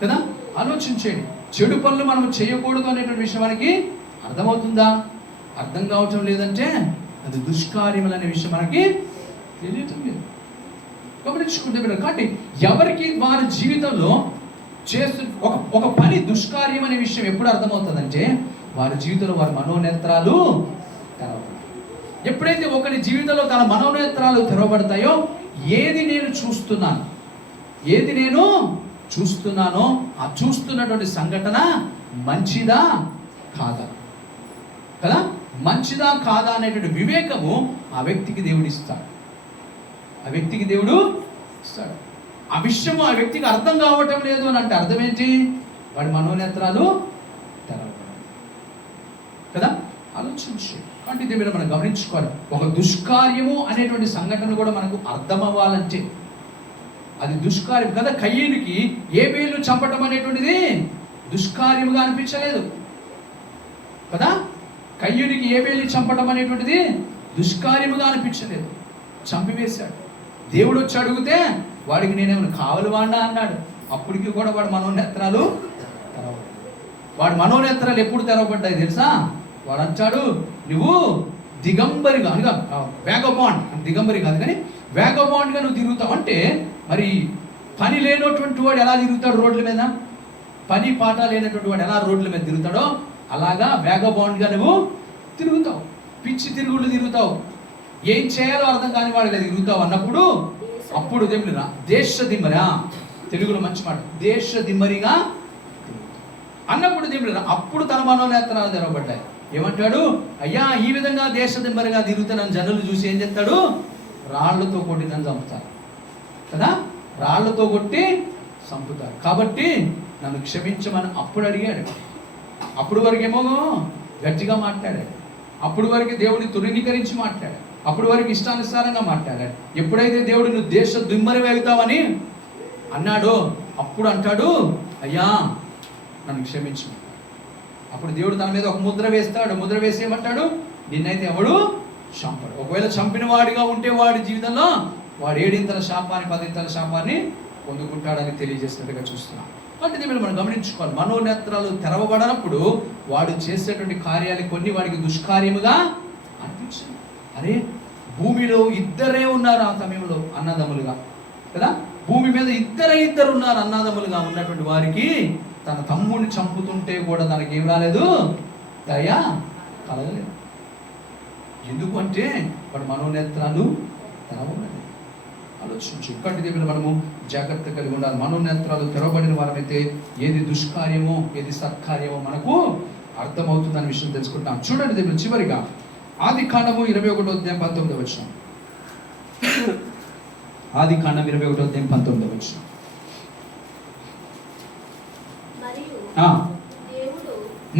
కదా. ఆలోచించేయండి, చెడు పనులు మనం చేయకూడదు అనేటువంటి విషయం మనకి అర్థమవుతుందా? అర్థం కావటం లేదంటే అది దుష్కార్యములు అనే విషయం మనకి తెలియటం లేదు. గమనించుకుంటే కాబట్టి ఎవరికి వారి జీవితంలో చేస్తూ ఒక పని దుష్కార్యం అనే విషయం ఎప్పుడు అర్థమవుతుందంటే వారి జీవితంలో వారి మనోనేత్రాలు తెరవబడతాయి. ఎప్పుడైతే ఒకరి జీవితంలో తన మనోనేత్రాలు తెరవబడతాయో ఏది నేను చూస్తున్నానో ఆ చూస్తున్నటువంటి సంఘటన మంచిదా కాదా కదా, మంచిదా కాదా అనేటువంటి వివేకము ఆ వ్యక్తికి దేవుడు ఇస్తాడు. ఆ విషయము ఆ వ్యక్తికి అర్థం కావటం లేదు అని అంటే అర్థం ఏంటి? వాడి మనోనేత్రాలు తెరవబడాలి కదా. ఆలోచించి అంటే ఇది మీరు మనం గమనించుకోవాలి. ఒక దుష్కార్యము అనేటువంటి సంఘటన కూడా మనకు అర్థం అవ్వాలంటే అది దుష్కార్యం కదా. కయ్యనుకి హేబెలును చంపటం అనేటువంటిది దుష్కార్యముగా అనిపించలేదు కదా. కయ్యనుకి హేబెలును చంపటం అనేటువంటిది దుష్కార్యముగా అనిపించలేదు, చంపివేశాడు. దేవుడు వచ్చి అడిగితే వాడికి నేనేమైనా కావలి వాడినా అన్నాడు. అప్పటికి కూడా వాడి మనోనేత్రాలు తెరవబడ్డాయి. వాడి మనోనేత్రాలు ఎప్పుడు తెరవబడ్డాయి తెలుసా? వాడు అంటాడు, నువ్వు దిగంబరిగా అనగా వేగబాండ్, దిగంబరి కాదు కానీ వేగబాండ్గా నువ్వు తిరుగుతావు అంటే మరి పని లేనటువంటి వాడు ఎలా తిరుగుతాడు రోడ్ల మీద? పని పాట లేనటువంటి వాడు ఎలా రోడ్ల మీద తిరుగుతాడో అలాగా వేగబాండ్గా నువ్వు తిరుగుతావు, పిచ్చి తిరుగుళ్ళు తిరుగుతావు, ఏం చేయాలో అర్థం కాని వాడిగా తిరుగుతావు అన్నప్పుడు అప్పుడు దేవుడురా దేశ దిమ్మరా, తెలుగులో మంచి మాట, దేశ దిమ్మరిగా అన్నప్పుడు దేవుడురా అప్పుడు తన మనోనేత్రాలు తెరవబడ్డాయి. ఏమంటాడు? అయ్యా ఈ విధంగా దేశ దిమ్మరిగా తిరుగుతున్న జనులు చూసి ఏం చేస్తాడు? రాళ్లతో కొట్టి నన్ను చంపుతారు కదా, రాళ్లతో కొట్టి చంపుతారు. కాబట్టి నన్ను క్షమించమని అప్పుడు అడిగాడు. అప్పుడు వరకేమో గట్టిగా మాట్లాడాడు, అప్పుడు వరకు దేవుడిని తృణీకరించి మాట్లాడాడు, అప్పుడు వరకు ఇష్టానుసారంగా మాట్లాడాడు. ఎప్పుడైతే దేవుడు నువ్వు దేశ దిమ్మరి వెళ్తావని అన్నాడో అప్పుడు అంటాడు, అయ్యా నన్ను క్షమించు. అప్పుడు దేవుడు తన మీద ఒక ముద్ర వేస్తాడు. ముద్ర వేసి ఏమంటాడు? నిన్నైతే ఎవడు చంపడు. ఒకవేళ చంపిన వాడిగా ఉంటే వాడి జీవితంలో వాడు 7 శాపాన్ని 10 శాపాన్ని పొందుకుంటాడని తెలియజేసినట్టుగా చూస్తున్నాం. అంటే దీన్ని మనం గమనించుకోవాలి. మనోనేత్రాలు తెరవబడినప్పుడు వాడు చేసేటువంటి కార్యాలు కొన్ని వాడికి దుష్కార్యముగా అనిపించింది. అరే భూమిలో ఇద్దరే ఉన్నారు ఆ సమయంలో అన్నదమ్ములుగా కదా, భూమి మీద ఇద్దరు ఉన్నారు అన్నదమ్ములుగా ఉన్నటువంటి వారికి తన తమ్ముడిని చంపుతుంటే కూడా తనకి ఏం రాలేదు? దయ కలగలేదు. ఎందుకు అంటే వాడు మనోనేత్రాలు తెరవబడలేదు. ఆలోచించు. ఇక్కడి దగ్గర మనము జాగ్రత్త కలిగి ఉండాలి. మనోనేత్రాలు తెరవబడిన వారమైతే ఏది దుష్కార్యమో ఏది సత్కార్యమో మనకు అర్థమవుతుందనే విషయం తెలుసుకుంటాం. చూడండి దగ్గర చివరిగా ఆదికాండము 21:19. ఆదికాండం 21:19.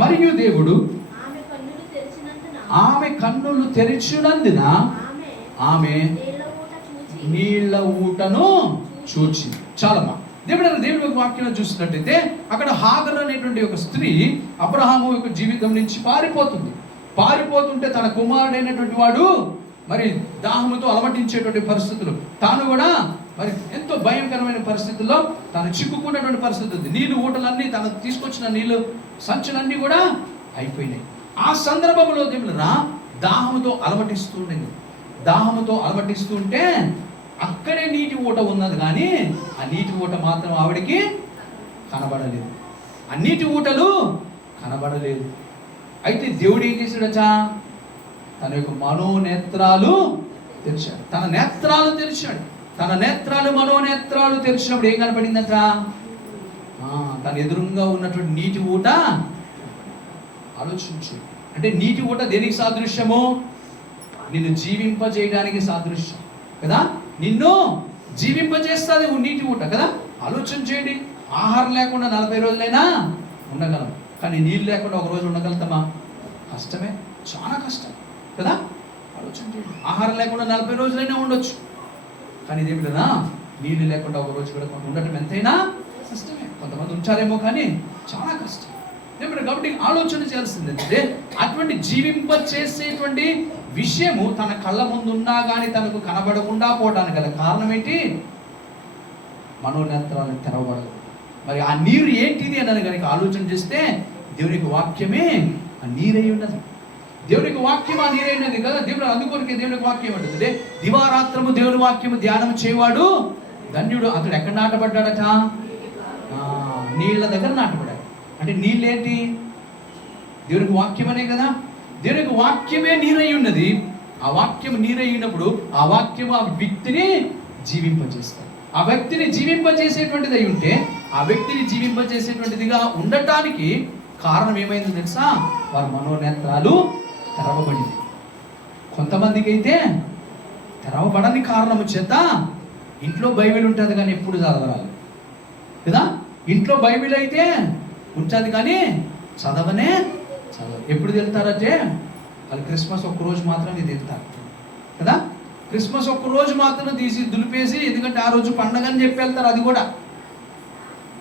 మరియు దేవుడు ఆమె కన్నులు తెరిచినందున ఆమె నీళ్ల ఊటను చూచింది. చాలమ్మా. దేవుడి వాక్యం చూసినట్టయితే అక్కడ హాగర్ అనేటువంటి ఒక స్త్రీ అబ్రహాము యొక్క జీవితం నుంచి పారిపోతుంటే తన కుమారుడైనటువంటి వాడు మరి దాహముతో అలమటించేటువంటి పరిస్థితులు, తాను కూడా మరి ఎంతో భయంకరమైన పరిస్థితుల్లో తాను చిక్కుకున్నటువంటి పరిస్థితి. నీళ్ళు ఊటలన్నీ తను తీసుకొచ్చిన నీళ్ళు సంచులన్నీ కూడా అయిపోయినాయి. ఆ సందర్భంలో దేవుడురా దాహముతో అలమటిస్తుంటే అక్కడే నీటి ఊట ఉన్నది కానీ ఆ నీటి ఊట మాత్రం ఆవిడికి కనబడలేదు. ఆ నీటి ఊటలు కనబడలేదు. అయితే దేవుడు ఏం చేశాడట? తన యొక్క మనోనేత్రాలు తెరిచాడు. తన నేత్రాలు మనోనేత్రాలు తెరిచినప్పుడు ఏం కనపడిందట? తన ఎదురుగా ఉన్నటువంటి నీటి ఊట. ఆలోచించు. అంటే నీటి ఊట దేనికి సాదృశ్యము? నిన్ను జీవింపజేయడానికి సాదృశ్యం కదా. నిన్ను జీవింపజేస్తుంది నీటి ఊట కదా. ఆలోచన చేయండి. ఆహారం లేకుండా 40 రోజులైనా ఉండగలం. కానీ నీళ్ళు లేకుండా ఒక రోజు ఉండగలుగుతామా? కష్టమే, చాలా కష్టం కదా. ఆలోచించండి. ఆహారం లేకుండా 40 రోజులైనా ఉండొచ్చు. కానీ ఇదేమిటనా, నీళ్ళు లేకుండా ఒక రోజు కూడా ఉండటం ఎంతైనా కష్టమే. కొంతమంది ఉంచారేమో కానీ చాలా కష్టం. కాబట్టి ఆలోచన చేయాల్సింది ఏంటంటే, అటువంటి జీవింపచేసేటువంటి విషయము తన కళ్ళ ముందు ఉన్నా కానీ తనకు కనబడకుండా పోవడానికి గల కారణం ఏంటి? మనోనేత్రాలను తెరవబడదు. మరి ఆ నీరు ఏంటిది అని కనుక ఆలోచన చేస్తే, దేవునికి వాక్యమే ఆ నీరై ఉన్నది. దేవునికి వాక్యం ఆ నీరై ఉన్నది కదా. దేవుడు అందుకొరకే దేవునికి వాక్యం ఉంటుంది. దివారాత్రము దేవుని వాక్యము ధ్యానం చేయవాడు ధన్యుడు. అతడు ఎక్కడ నాటబడ్డాడట? నీళ్ళ దగ్గర నాటబడ్డాడు. అంటే నీళ్ళేంటి? దేవునికి వాక్యం అనే కదా. దేవునికి వాక్యమే నీరై ఉన్నది. ఆ వాక్యం నీరై ఉన్నప్పుడు ఆ వాక్యము ఆ వ్యక్తిని జీవింపజేస్తాడు. ఆ వ్యక్తిని జీవింపజేసేటువంటిది అయి ఉంటే, ఆ వ్యక్తిని జీవింపజేసేటువంటిదిగా ఉండటానికి కారణం ఏమైందో తెలుసా? వారి మనోనేత్రాలు తెరవబడింది. కొంతమందికి అయితే తెరవబడని కారణము చేత ఇంట్లో బైబిల్ ఉంటుంది కానీ ఎప్పుడు చదవాలి కదా. ఇంట్లో బైబిల్ అయితే ఉంటుంది కానీ చదవనే చదవ. ఎప్పుడు వెళ్తారంటే వాళ్ళు క్రిస్మస్ ఒక్కరోజు మాత్రమే వెళ్తారు కదా. క్రిస్మస్ ఒక్కరోజు మాత్రం తీసి దులిపేసి, ఎందుకంటే ఆ రోజు పండగ అని చెప్పి వెళ్తారు.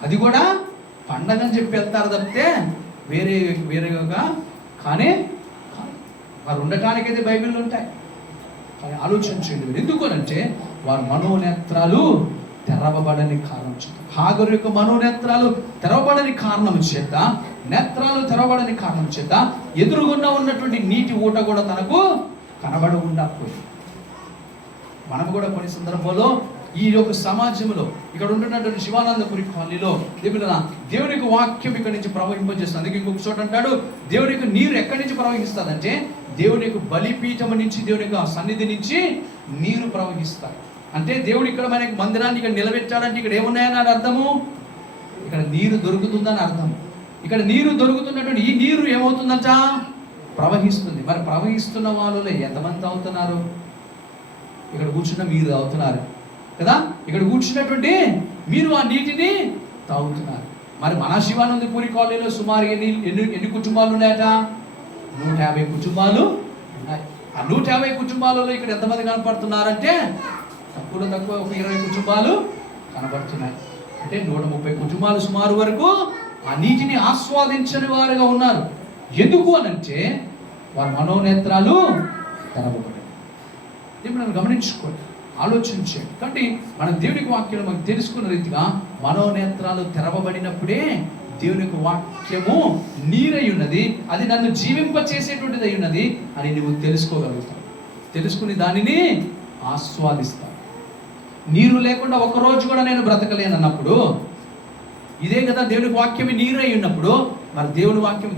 అది కూడా పండగ అని చెప్పి వెళ్తారు తప్పితే వేరేగా కానీ వారు ఉండటానికైతే బైబిల్లో ఉంటాయి. కానీ ఆలోచించండి, ఎందుకనంటే వారి మనోనేత్రాలు తెరవబడని కారణం చేత, హాగరు యొక్క మనోనేత్రాలు తెరవబడని కారణం చేత, నేత్రాలు తెరవబడని కారణం చేత ఎదురుగున్న ఉన్నటువంటి నీటి ఊట కూడా తనకు కనబడకుండా పోయింది. మనం కూడా కొన్ని సందర్భాల్లో ఈ యొక్క సమాజంలో ఇక్కడ ఉంటున్నటువంటి శివానందపురి కాలనీలో దేవునికి వాక్యం ఇక్కడి నుంచి ప్రవహింపజేస్తుంది. అందుకే ఇంకొక చోట అంటాడు, దేవునికి నీరు ఎక్కడి నుంచి ప్రవహిస్తుందంటే దేవుని యొక్క బలిపీఠం నుంచి, దేవుని యొక్క సన్నిధి నుంచి నీరు ప్రవహిస్తాడు. అంటే దేవుడు ఇక్కడ మనకి మందిరాన్ని ఇక్కడ నిలబెట్టాడంటే ఇక్కడ ఏమున్నాయని అర్థము? ఇక్కడ నీరు దొరుకుతుందని అర్థం. ఇక్కడ నీరు దొరుకుతున్నటువంటి ఈ నీరు ఏమవుతుందంట? ప్రవహిస్తుంది. మరి ప్రవహిస్తున్న వాళ్ళలో ఎంతమంది అవుతున్నారు? ఇక్కడ కూర్చున్న మీరు తాగుతున్నారు కదా. ఇక్కడ కూర్చున్నటువంటి మీరు ఆ నీటిని తాగుతున్నారు. మరి మన శివానందపురి కాలనీలో సుమారు ఎన్ని కుటుంబాలు ఉన్నాయట? 150 కుటుంబాలు ఉన్నాయి. ఆ 150 కుటుంబాలలో ఇక్కడ ఎంతమంది కనపడుతున్నారంటే తక్కువ ఒక 20 కుటుంబాలు కనపడుతున్నాయి. అంటే 130 కుటుంబాలు సుమారు వరకు ఆ నీటిని ఆస్వాదించని వారుగా ఉన్నారు. ఎందుకు అనంటే వారి మనోనేత్రాలు తెరవబడ్డాయి. మనం గమనించుకోండి, ఆలోచించండి. కాబట్టి మనం దేవునికి వాక్యం మనకు తెలుసుకున్న రీతిగా మనోనేత్రాలు తెరవబడినప్పుడే దేవునికి వాక్యము నీరై ఉన్నది, అది నన్ను జీవింపచేసేటువంటిది అయి ఉన్నది అని నువ్వు తెలుసుకోగలుగుతావు. తెలుసుకుని దానిని ఆస్వాదిస్తావు. నీరు లేకుండా ఒక్కరోజు కూడా నేను బ్రతకలేను అన్నప్పుడు, ఇదే కదా దేవునికి వాక్యమే నీరై ఉన్నప్పుడు, మరి దేవుని వాక్యం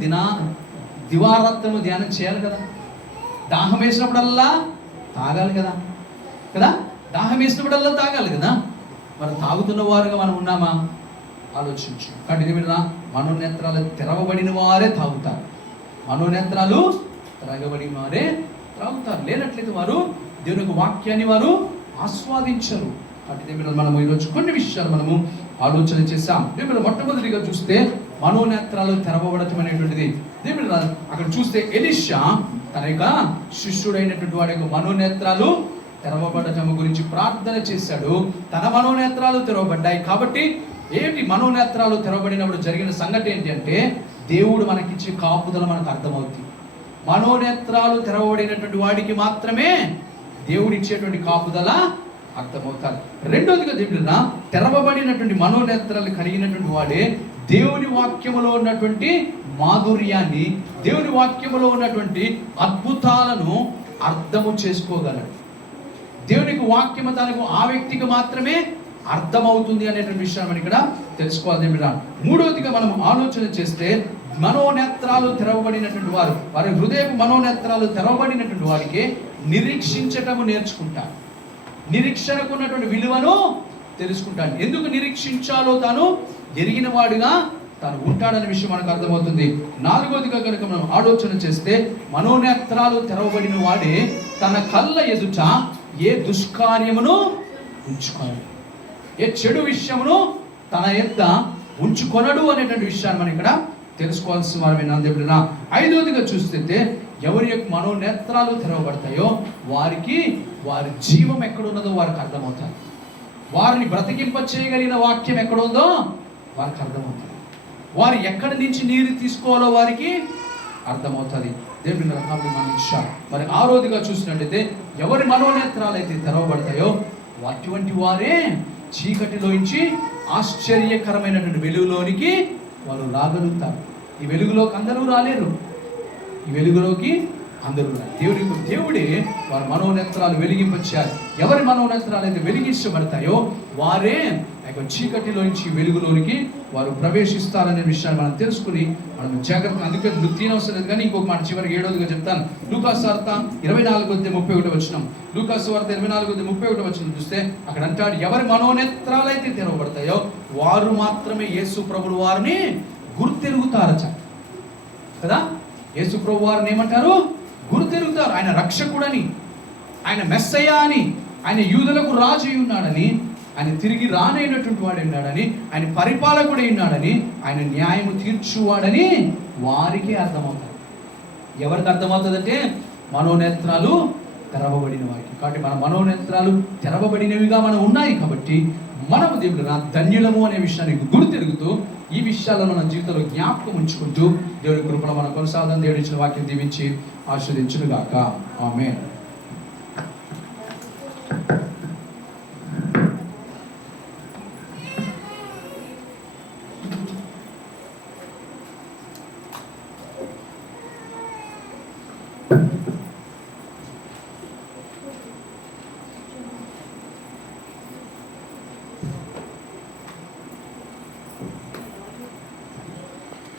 దివారాత్రము ధ్యానం చేయాలి కదా. దాహం వేసినప్పుడల్లా తాగాలి కదా. దాహం వేసినప్పుడల్లా తాగాలి కదా. మరి తాగుతున్న వారుగా మనం ఉన్నామా? ఆలోచించు. కాబట్టి మనోనేత్రాలు తెరవబడిన వారే తాగుతారు. మనోనేత్రాలు తెరవబడిన వారే త్రాగుతారు. లేనట్లయితే వారు దేవుని వాక్యాన్ని వారు ఆస్వాదించరు. కాబట్టి మనం ఈరోజు కొన్ని విషయాలు మనము ఆలోచన చేశాం. మొట్టమొదటిగా చూస్తే మనోనేత్రాలు తెరవబడటం అనేటువంటిది అక్కడ చూస్తే ఎలీషా తన యొక్క శిష్యుడైనటువంటి వాడి యొక్క మనోనేత్రాలు తెరవబడటం గురించి ప్రార్థన చేశాడు. తన మనోనేత్రాలు తెరవబడ్డాయి. కాబట్టి ఏంటి మనోనేత్రాలు తెరవబడినప్పుడు జరిగిన సంగతి ఏంటి అంటే, దేవుడు మనకిచ్చే కాపుదల మనకు అర్థమవుతుంది. మనోనేత్రాలు తెరవబడినటువంటి వాడికి మాత్రమే దేవుడు ఇచ్చేటువంటి కాపుదల అర్థమవుతారు. రెండోదిగా తెరవబడినటువంటి మనోనేత్రాలు కలిగినటువంటి వాడే దేవుని వాక్యములో ఉన్నటువంటి మాధుర్యాన్ని, దేవుని వాక్యములో ఉన్నటువంటి అద్భుతాలను అర్థము చేసుకోగలడు. దేవునికి వాక్యము తనకు ఆ వ్యక్తికి మాత్రమే అర్థమవుతుంది అనేటువంటి విషయాన్ని మనం ఇక్కడ తెలుసుకోవాలి. మూడవదిగా మనం ఆలోచన చేస్తే మనోనేత్రాలు తెరవబడినటువంటి వారి హృదయపు మనోనేత్రాలు తెరవబడినటువంటి వారికి నిరీక్షించటము నేర్చుకుంటారు. నిరీక్షణకు ఉన్నటువంటి విలువను తెలుసుకుంటాడు. ఎందుకు నిరీక్షించాలో తాను ఎరిగిన వాడిగా తాను ఉంటాడనే విషయం మనకు అర్థమవుతుంది. నాలుగోదిగా కనుక మనం ఆలోచన చేస్తే మనోనేత్రాలు తెరవబడిన వాడే తన కళ్ళ ఎదుట ఏ దుష్కార్యమును ఉంచుకోడు, ఏ చెడు విషయమును తన యొద్ద ఉంచుకొనడు అనేటువంటి విషయాన్ని మనం ఇక్కడ తెలుసుకోవాల్సిన వారు విన్నా. ఐదవదిగా చూస్తే ఎవరి యొక్క మనోనేత్రాలు తెరవబడతాయో వారికి వారి జీవం ఎక్కడున్నదో వారికి అర్థమవుతాయి. వారిని బ్రతికింప చేయగలిగిన వాక్యం ఎక్కడుందో వారికి అర్థమవుతుంది. వారు ఎక్కడి నుంచి నీరు తీసుకోవాలో వారికి అర్థమవుతుంది. దేవుని రకాలు మనం ఇచ్చారు. మరి ఆరోదిగా చూసినట్లయితే ఎవరి మనోనేత్రాలు అయితే తెరవబడతాయో అటువంటి వారే చీకటిలోంచి ఆశ్చర్యకరమైనటువంటి వెలుగులోనికి వారు రాగలుగుతారు. ఈ వెలుగులోకి అందరూ రాలేరు. ఈ వెలుగులోకి అందరూ దేవుడే వారి మనోనేత్రాలు వెలిగింపచ్చారు. ఎవరి మనోనేత్రాలు అయితే వెలిగించబడతాయో వారే చీకటిలోంచి వెలుగులోనికి వారు ప్రవేశిస్తారనే విషయాన్ని మనం తెలుసుకుని మనం జాగ్రత్తగా, అందుకే తినవసరం లేదు. కానీ ఇంకొక మాట చివరికి 7వదిగా చెప్తాను. లూకాసు వార్త 24:31 వచనం. లూకాసు వార్త 24:31 వచనం చూస్తే అక్కడ అంటాడు, ఎవరి మనోనేత్రాలు అయితే తెరవబడతాయో వారు మాత్రమే యేసు ప్రభువు వారిని గుర్తెరుగుతారట కదా. యేసు ప్రభు వారిని ఏమంటారు? గుర్తెరుగుతారు. ఆయన రక్షకుడని, ఆయన మెస్సయ్య అని, ఆయన యూదులకు రాజు ఉన్నాడని, ఆయన తిరిగి రానైనటువంటి వాడు ఉన్నాడని, ఆయన పరిపాలకుడు ఉన్నాడని, ఆయన న్యాయము తీర్చువాడని వారికి అర్థమవుతారు. ఎవరికి అర్థమవుతుందంటే మనోనేత్రాలు తెరవబడిన వారికి. కాబట్టి మన మనోనేత్రాలు తెరవబడినవిగా మనం ఉన్నాయి కాబట్టి మనము దేవుడు ధన్యులము అనే విషయాన్ని గుర్తెరుగుతూ ఈ విషయాలను మన జీవితంలో జ్ఞాపకం ఉంచుకుంటూ దేవుడి కృపలో మనం కొనసాగం. దేవుడి ఇచ్చిన వాక్యం దీవించి ఆశీర్వదించును గాక. ఆమేన్.